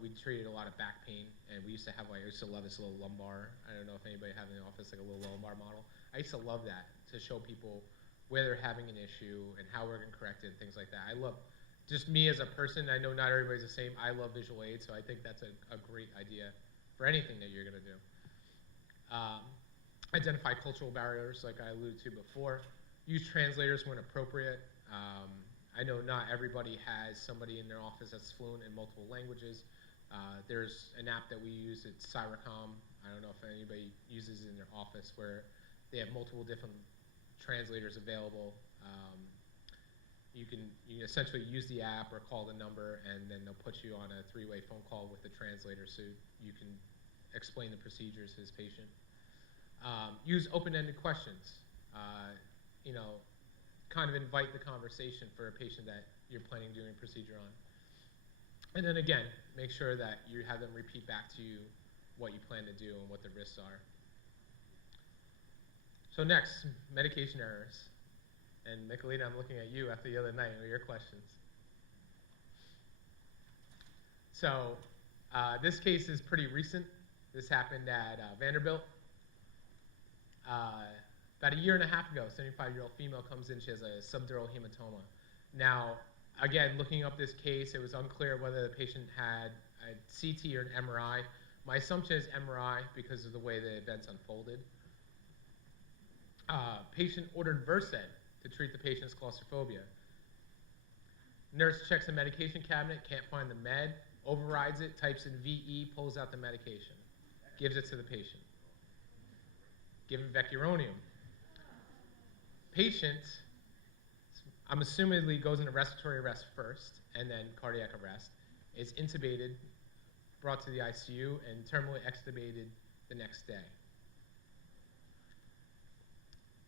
We treated a lot of back pain, and we used to have, like, I used to love this little lumbar. I don't know if anybody have in the office like a little lumbar model. I used to love that, to show people where they're having an issue and how we're going to correct it and things like that. I love, just me as a person, I know not everybody's the same. I love visual aids, so I think that's a great idea for anything that you're going to do. Identify cultural barriers, like I alluded to before. Use translators when appropriate. I know not everybody has somebody in their office that's fluent in multiple languages. There's an app that we use, it's Cyricom. I don't know if anybody uses it in their office, where they have multiple different translators available. You can essentially use the app or call the number, and then they'll put you on a three-way phone call with the translator so you can explain the procedures to his patient. Use open-ended questions. Kind of invite the conversation for a patient that you're planning doing a procedure on. And then again, make sure that you have them repeat back to you what you plan to do and what the risks are. So next, medication errors. And Michelina, I'm looking at you after the other night with your questions. So this case is pretty recent. This happened at Vanderbilt. About a year and a half ago, a 75-year-old female comes in, she has a subdural hematoma. Now, again, looking up this case, it was unclear whether the patient had a CT or an MRI. My assumption is MRI because of the way the events unfolded. Patient ordered Versed to treat the patient's claustrophobia. Nurse checks the medication cabinet, can't find the med, overrides it, types in VE, pulls out the medication, gives it to the patient. Give him vecuronium. Patient, I'm assumedly goes into respiratory arrest first and then cardiac arrest, is intubated, brought to the ICU, and terminally extubated the next day.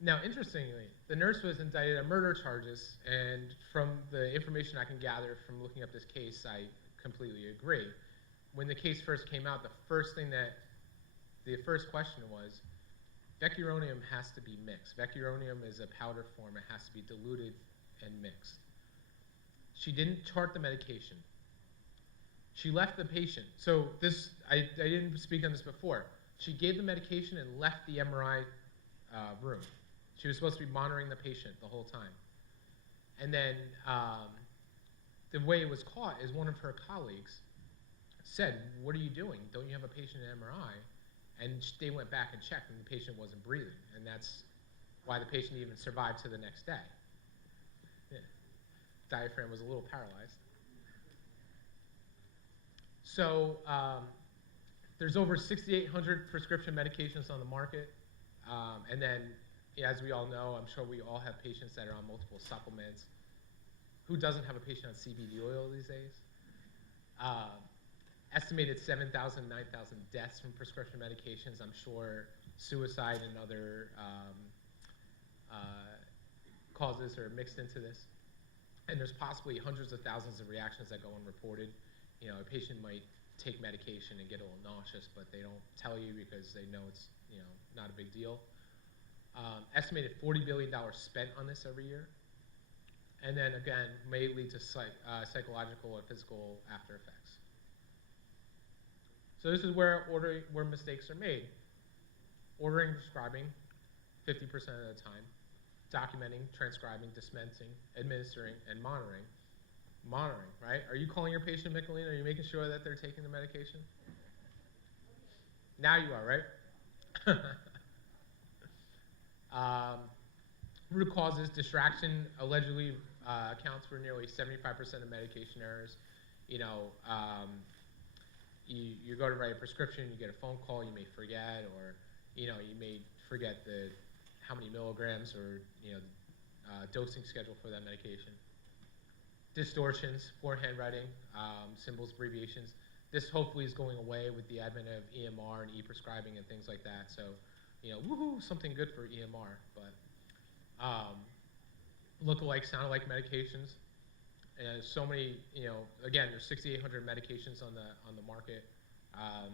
Now, interestingly, the nurse was indicted on murder charges, and from the information I can gather from looking up this case, I completely agree. When the case first came out, the first question was, vecuronium has to be mixed. Vecuronium is a powder form. It has to be diluted and mixed. She didn't chart the medication. She left the patient. So this, I didn't speak on this before. She gave the medication and left the MRI room. She was supposed to be monitoring the patient the whole time. And then the way it was caught is one of her colleagues said, "What are you doing? Don't you have a patient in MRI?" And they went back and checked, and the patient wasn't breathing. And that's why the patient even survived to the next day. Yeah. Diaphragm was a little paralyzed. So there's over 6,800 prescription medications on the market. And then, as we all know, I'm sure we all have patients that are on multiple supplements. Who doesn't have a patient on CBD oil these days? Estimated 7,000, 9,000 deaths from prescription medications. I'm sure suicide and other causes are mixed into this. And there's possibly hundreds of thousands of reactions that go unreported. A patient might take medication and get a little nauseous, but they don't tell you because they know it's not a big deal. Estimated $40 billion spent on this every year. And then again, may lead to psychological and physical after effects. So this is where mistakes are made. Ordering and prescribing 50% of the time. Documenting, transcribing, dispensing, administering, and monitoring. Monitoring, right? Are you calling your patient, Michelina? Are you making sure that they're taking the medication? Now you are, right? Root causes, distraction allegedly accounts for nearly 75% of medication errors. You go to write a prescription, you get a phone call, you may forget, or you may forget how many milligrams or dosing schedule for that medication. Distortions, poor handwriting, symbols, abbreviations. This hopefully is going away with the advent of EMR and e-prescribing and things like that. So, woohoo, something good for EMR. But look-alike, sound-alike medications. And so many, again, there's 6,800 medications on the market. I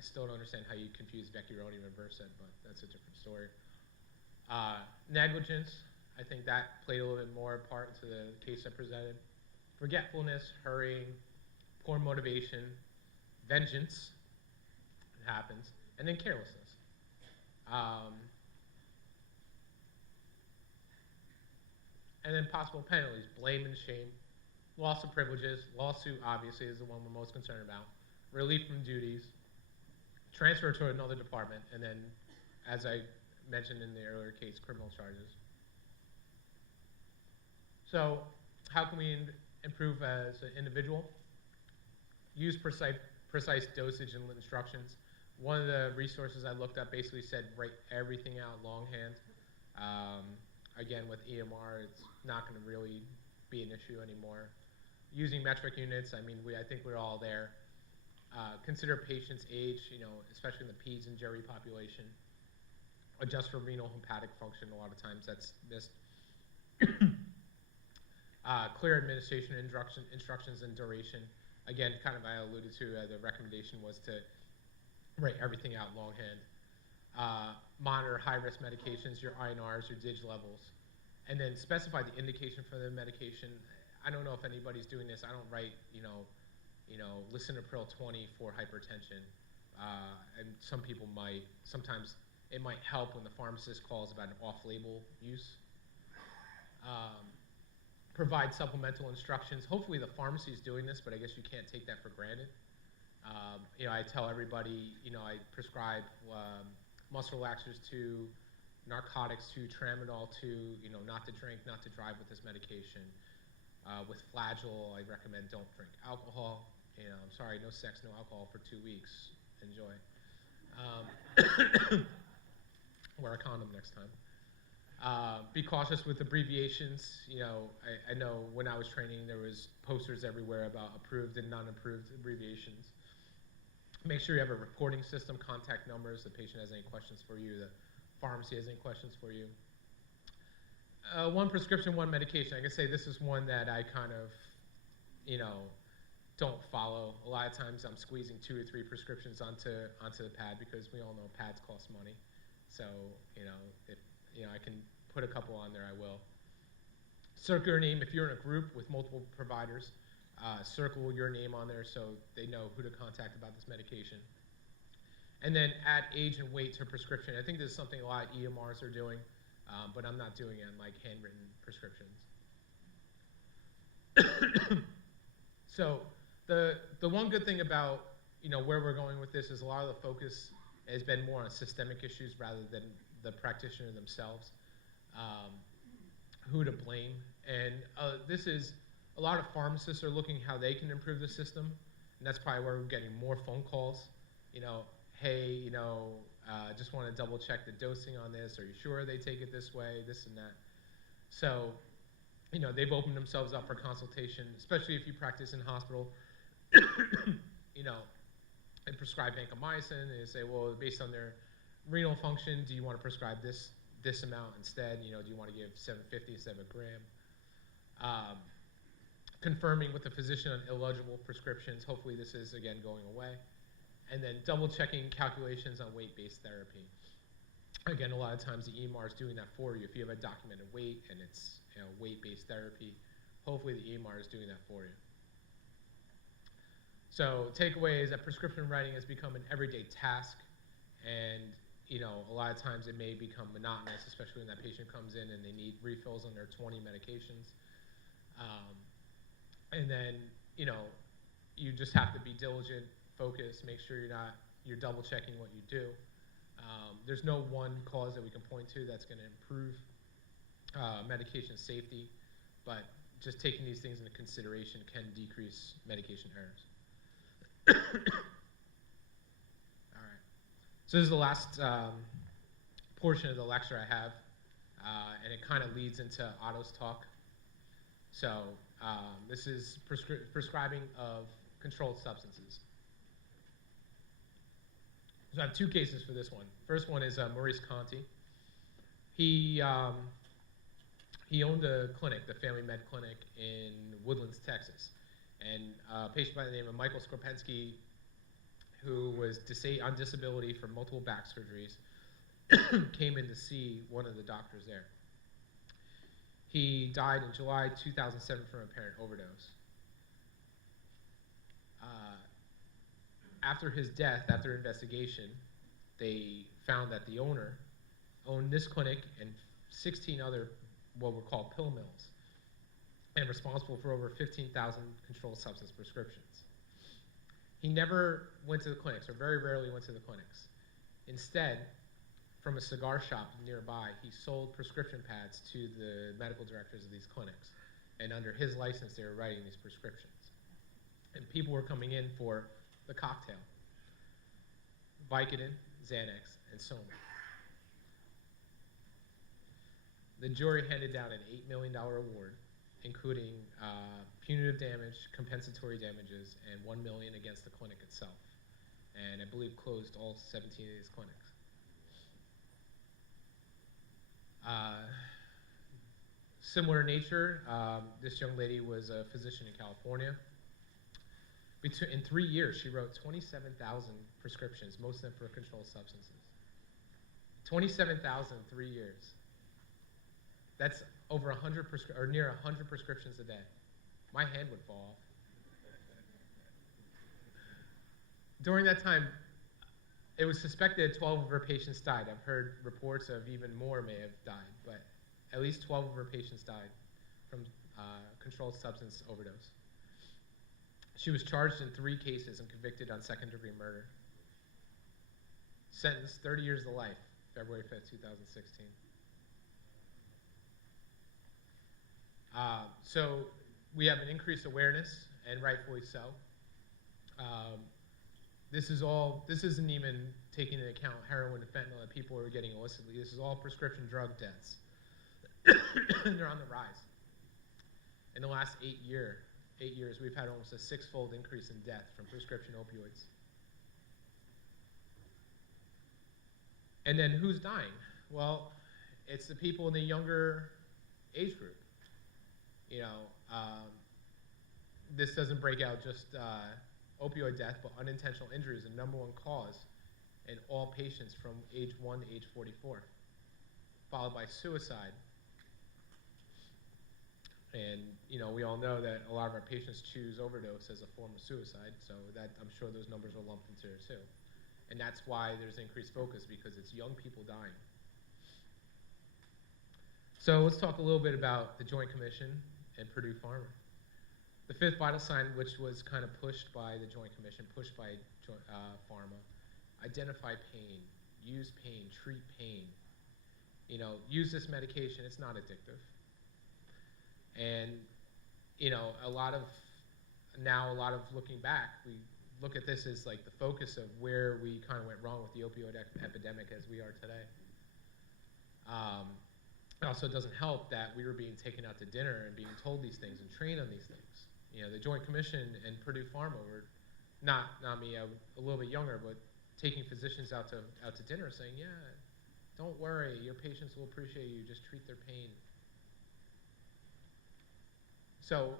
still don't understand how you confuse vecuronium and Versed, but that's a different story. Negligence, I think that played a little bit more part into the case I presented. Forgetfulness, hurrying, poor motivation, vengeance, it happens, and then carelessness. And then possible penalties, blame and shame, loss of privileges, lawsuit obviously is the one we're most concerned about, relief from duties, transfer to another department, and then, as I mentioned in the earlier case, criminal charges. So how can we improve as an individual? Use precise dosage and instructions. One of the resources I looked up basically said write everything out longhand. Again, with EMR, it's not going to really be an issue anymore. Using metric units, I mean, I think we're all there. Consider patient's age, especially in the peds and geri population. Adjust for renal hepatic function. A lot of times that's missed. Clear administration instructions and duration. Again, kind of I alluded to, the recommendation was to write everything out longhand. Monitor high-risk medications, your INRs, your DIG levels, and then specify the indication for the medication. I don't know if anybody's doing this. I don't write, lisinopril 20 for hypertension, and some people might. Sometimes it might help when the pharmacist calls about an off-label use. Provide supplemental instructions. Hopefully the pharmacy is doing this, but I guess you can't take that for granted. I tell everybody, I prescribe muscle relaxers to, narcotics to, tramadol to, not to drink, not to drive with this medication. With Flagyl, I recommend don't drink alcohol. I'm sorry, no sex, no alcohol for 2 weeks. Enjoy. Wear a condom next time. Be cautious with abbreviations. I know when I was training, there was posters everywhere about approved and non-approved abbreviations. Make sure you have a reporting system, contact numbers, the patient has any questions for you, the pharmacy has any questions for you. One prescription, one medication. I can say this is one that I kind of, don't follow. A lot of times I'm squeezing 2 or 3 prescriptions onto the pad because we all know pads cost money. So, if I can put a couple on there, I will. Circle your name if you're in a group with multiple providers. Circle your name on there so they know who to contact about this medication. And then add age and weight to prescription. I think this is something a lot of EMRs are doing, but I'm not doing it on like handwritten prescriptions. So the one good thing about where we're going with this is a lot of the focus has been more on systemic issues rather than the practitioner themselves, who to blame. And this is, a lot of pharmacists are looking how they can improve the system, and that's probably where we're getting more phone calls. Hey, just want to double check the dosing on this. Are you sure they take it this way, this and that? So, they've opened themselves up for consultation, especially if you practice in hospital, and prescribe vancomycin, and they say, well, based on their renal function, do you want to prescribe this amount instead? Do you want to give 750 instead of a gram? Confirming with the physician on illegible prescriptions. Hopefully this is, again, going away. And then double checking calculations on weight-based therapy. Again, a lot of times the EMR is doing that for you. If you have a documented weight and it's weight-based therapy, hopefully the EMR is doing that for you. So takeaway is that prescription writing has become an everyday task, and a lot of times it may become monotonous, especially when that patient comes in and they need refills on their 20 medications. And then, you just have to be diligent, focus, make sure you're double checking what you do. There's no one cause that we can point to that's going to improve medication safety, but just taking these things into consideration can decrease medication errors. All right. So this is the last portion of the lecture I have, and it kind of leads into Otto's talk. So this is prescribing of controlled substances. So I have 2 cases for this one. First one is Maurice Conti. He owned a clinic, the Family Med Clinic in Woodlands, Texas. And a patient by the name of Michael Skorpensky, who was on disability for multiple back surgeries, came in to see one of the doctors there. He died in July 2007 from apparent overdose. After his death, after investigation, they found that the owner owned this clinic and 16 other what were called pill mills, and responsible for over 15,000 controlled substance prescriptions. He never went to the clinics, or very rarely went to the clinics. Instead, from a cigar shop nearby, he sold prescription pads to the medical directors of these clinics. And under his license, they were writing these prescriptions. And people were coming in for the cocktail: Vicodin, Xanax, and Soma. The jury handed down an $8 million award, including punitive damage, compensatory damages, and $1 million against the clinic itself. And I believe closed all 17 of these clinics. Similar nature, this young lady was a physician in California. In 3 years, she wrote 27,000 prescriptions, most of them for controlled substances. 27,000 in 3 years. That's over 100 or near 100 prescriptions a day. My hand would fall off. During that time, it was suspected that 12 of her patients died. I've heard reports of even more may have died, but at least 12 of her patients died from controlled substance overdose. She was charged in 3 cases and convicted on second-degree murder. Sentenced 30 years to life, February 5th, 2016. So we have an increased awareness, and rightfully so. This isn't even taking into account heroin and fentanyl that people are getting illicitly. This is all prescription drug deaths. They're on the rise. In the last 8 years, we've had almost a 6-fold increase in death from prescription opioids. And then who's dying? Well, it's the people in the younger age group. You know, this doesn't break out just opioid death, but unintentional injury is the #1 cause in all patients from age 1 to age 44, followed by suicide. And, you know, we all know that a lot of our patients choose overdose as a form of suicide, so that I'm sure those numbers are lumped into there too. And that's why there's increased focus, because it's young people dying. So let's talk a little bit about the Joint Commission and Purdue Pharma. The 5th vital sign, which was kind of pushed by the Joint Commission, pushed by Pharma: identify pain, use pain, treat pain. You know, use this medication, it's not addictive. And, you know, a lot of looking back, we look at this as like the focus of where we kind of went wrong with the opioid epidemic as we are today. It also doesn't help that we were being taken out to dinner and being told these things and trained on these things. You know, the Joint Commission and Purdue Pharma were, not me, a little bit younger, but taking physicians out to dinner saying, yeah, don't worry, your patients will appreciate you, just treat their pain. So,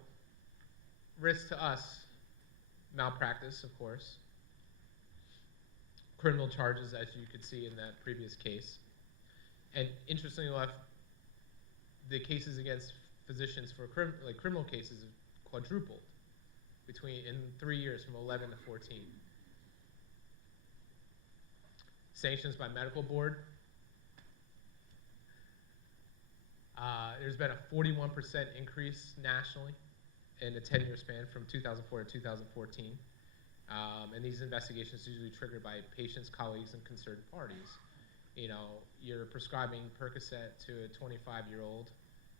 risk to us: malpractice, of course, criminal charges, as you could see in that previous case. And interestingly enough, the cases against physicians for criminal cases have quadrupled in 3 years, from 11 to 14. Sanctions by medical board. There's been a 41% increase nationally in a 10-year span from 2004 to 2014. And these investigations are usually triggered by patients, colleagues, and concerned parties. You know, you're prescribing Percocet to a 25-year-old,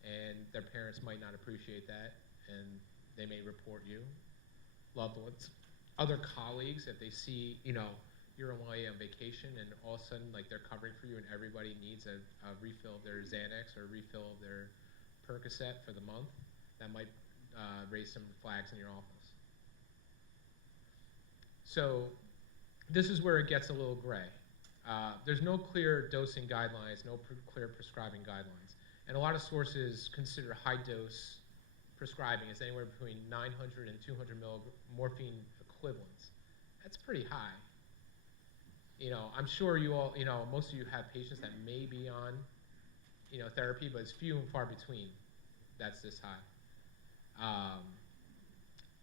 and their parents might not appreciate that, and they may report you. Loved ones. Other colleagues, if they see, you know, you're away on vacation, and all of a sudden, like, they're covering for you, and everybody needs a refill of their Xanax or a refill of their Percocet for the month, that might raise some flags in your office. So this is where it gets a little gray. There's no clear dosing guidelines, no clear prescribing guidelines. And a lot of sources consider high-dose prescribing as anywhere between 900 and 200 morphine equivalents. That's pretty high. You know, I'm sure you all, you know, most of you have patients that may be on, you know, therapy, but it's few and far between that's this high.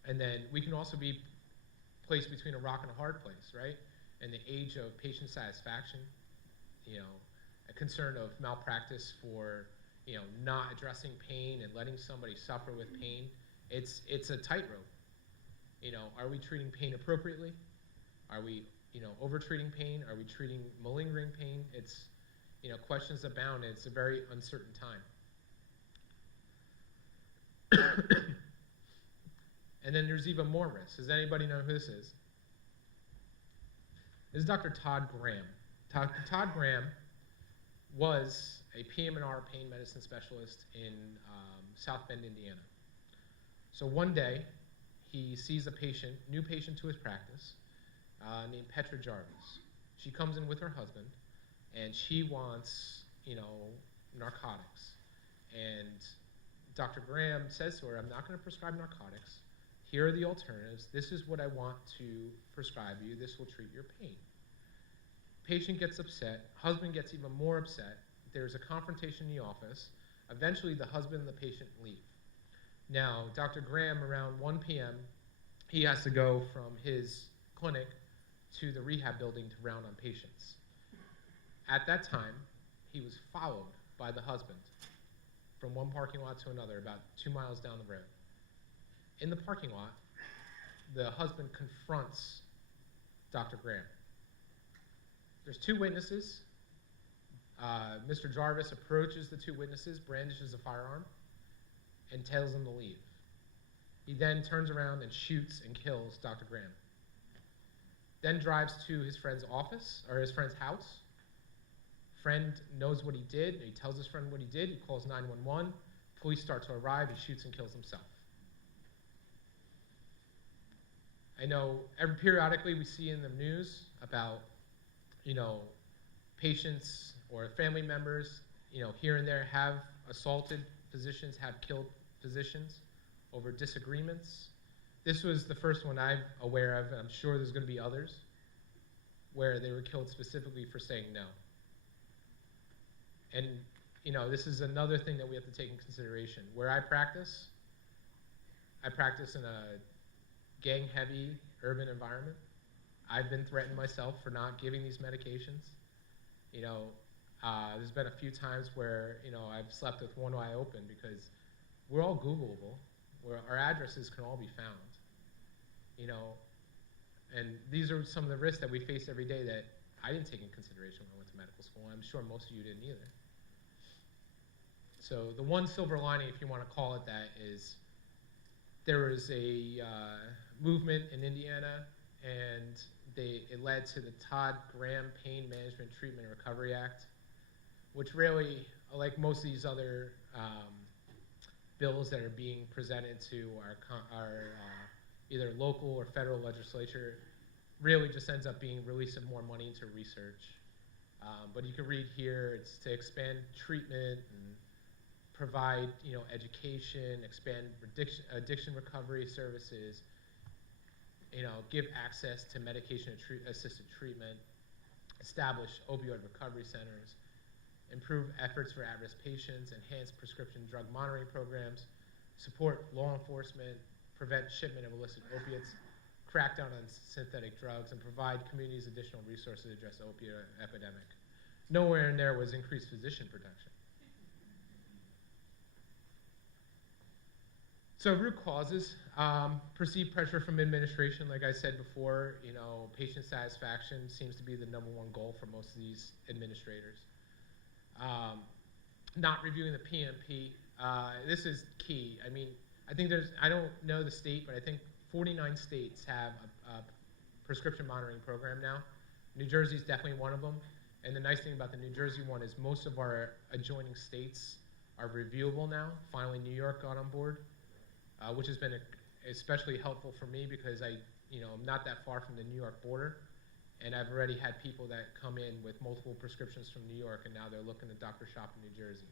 And then we can also be place between a rock and a hard place, right? In the age of patient satisfaction, you know, a concern of malpractice for, you know, not addressing pain and letting somebody suffer with pain, it's a tightrope. You know, are we treating pain appropriately? Are we, you know, over-treating pain? Are we treating malingering pain? It's, you know, questions abound, and it's a very uncertain time. And then there's even more risk. Does anybody know who this is? This is Dr. Todd Graham. Todd Graham was a PM&R pain medicine specialist in South Bend, Indiana. So one day, he sees a patient, new patient to his practice, named Petra Jarvis. She comes in with her husband, and she wants, you know, narcotics. And Dr. Graham says to her, I'm not going to prescribe narcotics. Here are the alternatives. This is what I want to prescribe you. This will treat your pain. Patient gets upset. Husband gets even more upset. There's a confrontation in the office. Eventually, the husband and the patient leave. Now, Dr. Graham, around 1 p.m., he has to go from his clinic to the rehab building to round on patients. At that time, he was followed by the husband from one parking lot to another, about 2 miles down the road. In the parking lot, the husband confronts Dr. Graham. There's 2 witnesses. Mr. Jarvis approaches the 2 witnesses, brandishes a firearm, and tells them to leave. He then turns around and shoots and kills Dr. Graham. Then drives to his friend's office, or his friend's house. Friend knows what he did. He tells his friend what he did. He calls 911. Police start to arrive. He shoots and kills himself. I know periodically we see in the news about, you know, patients or family members, you know, here and there have assaulted physicians, have killed physicians over disagreements. This was the first one I'm aware of, and I'm sure there's going to be others, where they were killed specifically for saying no. And, you know, this is another thing that we have to take in consideration. Where I practice in a gang-heavy urban environment. I've been threatened myself for not giving these medications. You know, there's been a few times where, you know, I've slept with one eye open because we're all Googleable, where our addresses can all be found. You know, and these are some of the risks that we face every day that I didn't take in consideration when I went to medical school. I'm sure most of you didn't either. So the one silver lining, if you want to call it that, is there was a movement in Indiana, and it led to the Todd Graham Pain Management Treatment and Recovery Act, which really, like most of these other bills that are being presented to our either local or federal legislature, really just ends up being release of more money into research. But you can read here, it's to expand treatment and provide, you know, education, expand addiction recovery services, you know, give access to medication-assisted treatment, establish opioid recovery centers, improve efforts for at-risk patients, enhance prescription drug monitoring programs, support law enforcement, prevent shipment of illicit opiates, crack down on synthetic drugs, and provide communities additional resources to address the opioid epidemic. Nowhere in there was increased physician protection. So root causes, perceived pressure from administration. Like I said before, you know, patient satisfaction seems to be the #1 goal for most of these administrators. Not reviewing the PMP. This is key. I mean, I think I don't know the state, but I think 49 states have a prescription monitoring program now. New Jersey is definitely one of them. And the nice thing about the New Jersey one is most of our adjoining states are reviewable now. Finally, New York got on board, which has been especially helpful for me because I'm not that far from the New York border, and I've already had people that come in with multiple prescriptions from New York, and now they're looking to doctor shop in New Jersey.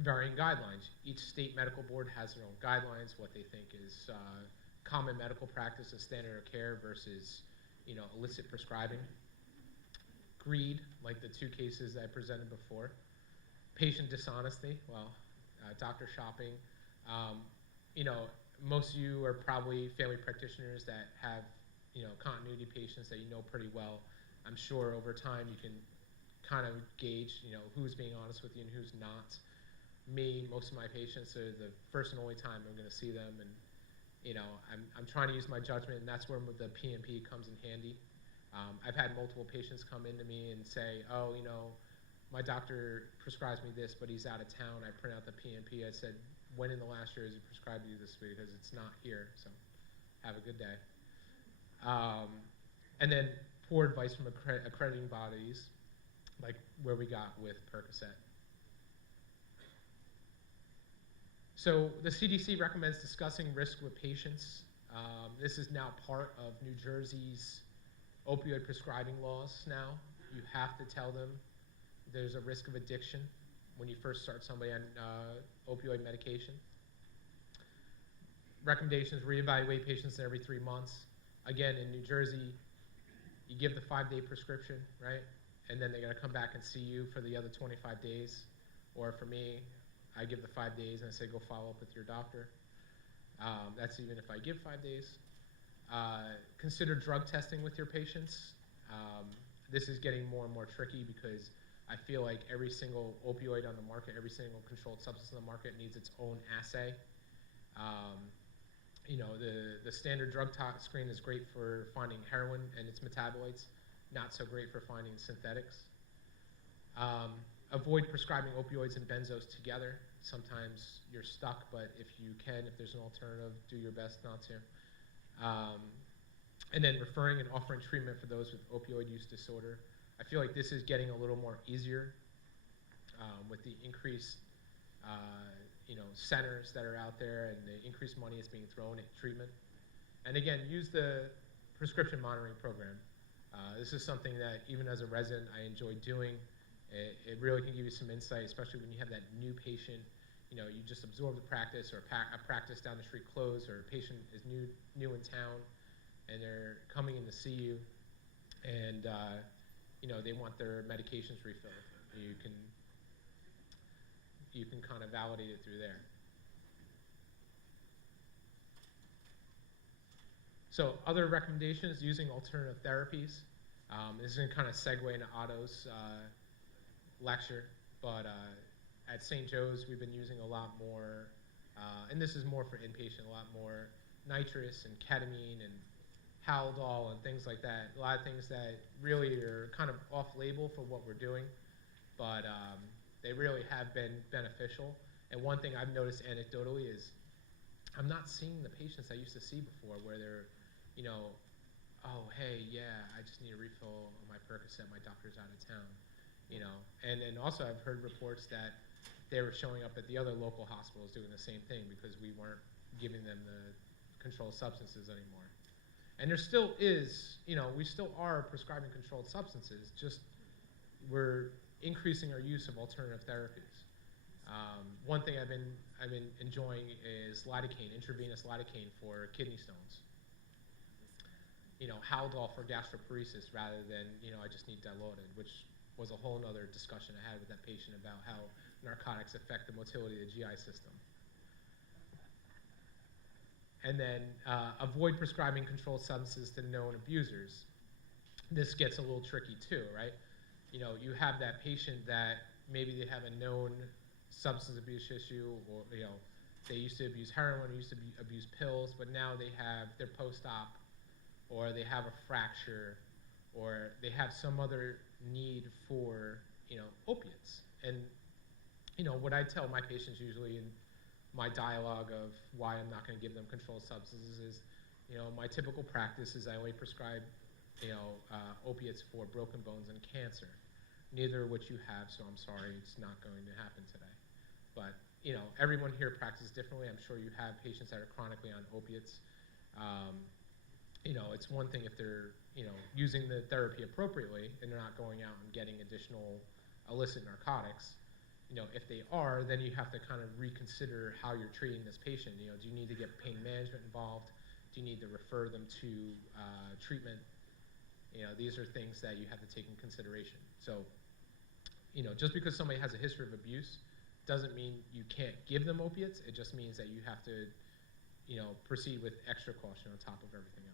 Varying guidelines. Each state medical board has their own guidelines, what they think is common medical practice and standard of care versus, illicit prescribing. Greed, like the 2 cases I presented before. Patient dishonesty, doctor shopping. most of you are probably family practitioners that have, continuity patients that you know pretty well. I'm sure over time you can kind of gauge, who's being honest with you and who's not. Me, most of my patients are the first and only time I'm going to see them, and I'm trying to use my judgment, and that's where the PMP comes in handy. I've had multiple patients come into me and say, oh, my doctor prescribes me this, but he's out of town. I print out the PMP. I said, when in the last year has he prescribed you this? Because it's not here, so have a good day. And then poor advice from accrediting bodies, like where we got with Percocet. So the CDC recommends discussing risk with patients. This is now part of New Jersey's opioid prescribing laws now. You have to tell them there's a risk of addiction when you first start somebody on opioid medication. Recommendations: reevaluate patients every 3 months. Again, in New Jersey, you give the 5-day prescription, right? And then they're going to come back and see you for the other 25 days. Or for me, I give the 5 days and I say, go follow up with your doctor. That's even if I give 5 days. Consider drug testing with your patients. This is getting more and more tricky because I feel like every single opioid on the market, every single controlled substance on the market needs its own assay. The standard drug screen is great for finding heroin and its metabolites, not so great for finding synthetics. Avoid prescribing opioids and benzos together. Sometimes you're stuck, but if you can, if there's an alternative, do your best not to. And then referring and offering treatment for those with opioid use disorder. I feel like this is getting a little more easier with the increased centers that are out there and the increased money that's being thrown at treatment. And again, use the prescription monitoring program. This is something that even as a resident I enjoy doing. It really can give you some insight, especially when you have that new patient. You just absorb the practice, or a practice down the street closed, or a patient is new in town and they're coming in to see you, and they want their medications refilled. You can kind of validate it through there. So other recommendations: using alternative therapies. This is going to kind of segue into Otto's lecture, but at St. Joe's we've been using a lot more, and this is more for inpatient, a lot more nitrous and ketamine and Haldol and things like that. A lot of things that really are kind of off-label for what we're doing, but they really have been beneficial. And one thing I've noticed anecdotally is I'm not seeing the patients I used to see before where they're, oh, hey, yeah, I just need a refill of my Percocet, my doctor's out of town, And then also I've heard reports that they were showing up at the other local hospitals doing the same thing because we weren't giving them the controlled substances anymore. And there still is, we still are prescribing controlled substances, just we're increasing our use of alternative therapies. One thing I've been enjoying is lidocaine, intravenous lidocaine for kidney stones. Haldol for gastroparesis rather than, I just need Dilaudid, which was a whole other discussion I had with that patient about how narcotics affect the motility of the GI system. And then avoid prescribing controlled substances to known abusers. This gets a little tricky too, right? You have that patient that maybe they have a known substance abuse issue, or they used to abuse heroin, or used to abuse pills, but now they have their post-op, or they have a fracture, or they have some other need for opiates. And what I tell my patients usually in my dialogue of why I'm not going to give them controlled substances is, my typical practice is I only prescribe opiates for broken bones and cancer, neither of which you have, so I'm sorry, it's not going to happen today. But everyone here practices differently. I'm sure you have patients that are chronically on opiates. It's one thing if they're using the therapy appropriately and they're not going out and getting additional illicit narcotics. If they are, then you have to kind of reconsider how you're treating this patient. Do you need to get pain management involved? Do you need to refer them to treatment? These are things that you have to take in consideration. So, just because somebody has a history of abuse doesn't mean you can't give them opiates. It just means that you have to proceed with extra caution on top of everything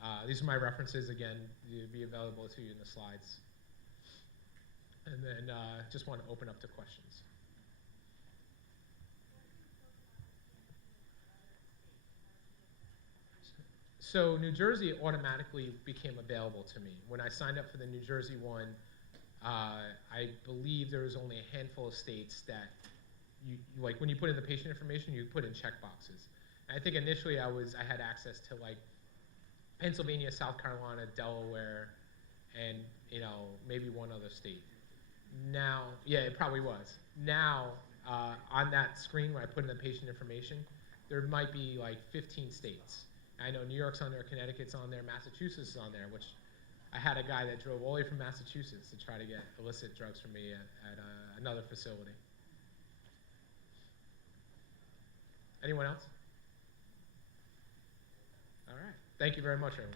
else. These are my references. Again, they'll be available to you in the slides. And then just want to open up to questions. So New Jersey automatically became available to me. When I signed up for the New Jersey one, I believe there was only a handful of states that like when you put in the patient information, you put in checkboxes. And I think initially I had access to like Pennsylvania, South Carolina, Delaware, and maybe one other state. Now, yeah, it probably was. Now, on that screen where I put in the patient information, there might be like 15 states. I know New York's on there, Connecticut's on there, Massachusetts is on there, which I had a guy that drove all the way from Massachusetts to try to get illicit drugs from me at another facility. Anyone else? All right. Thank you very much, everyone.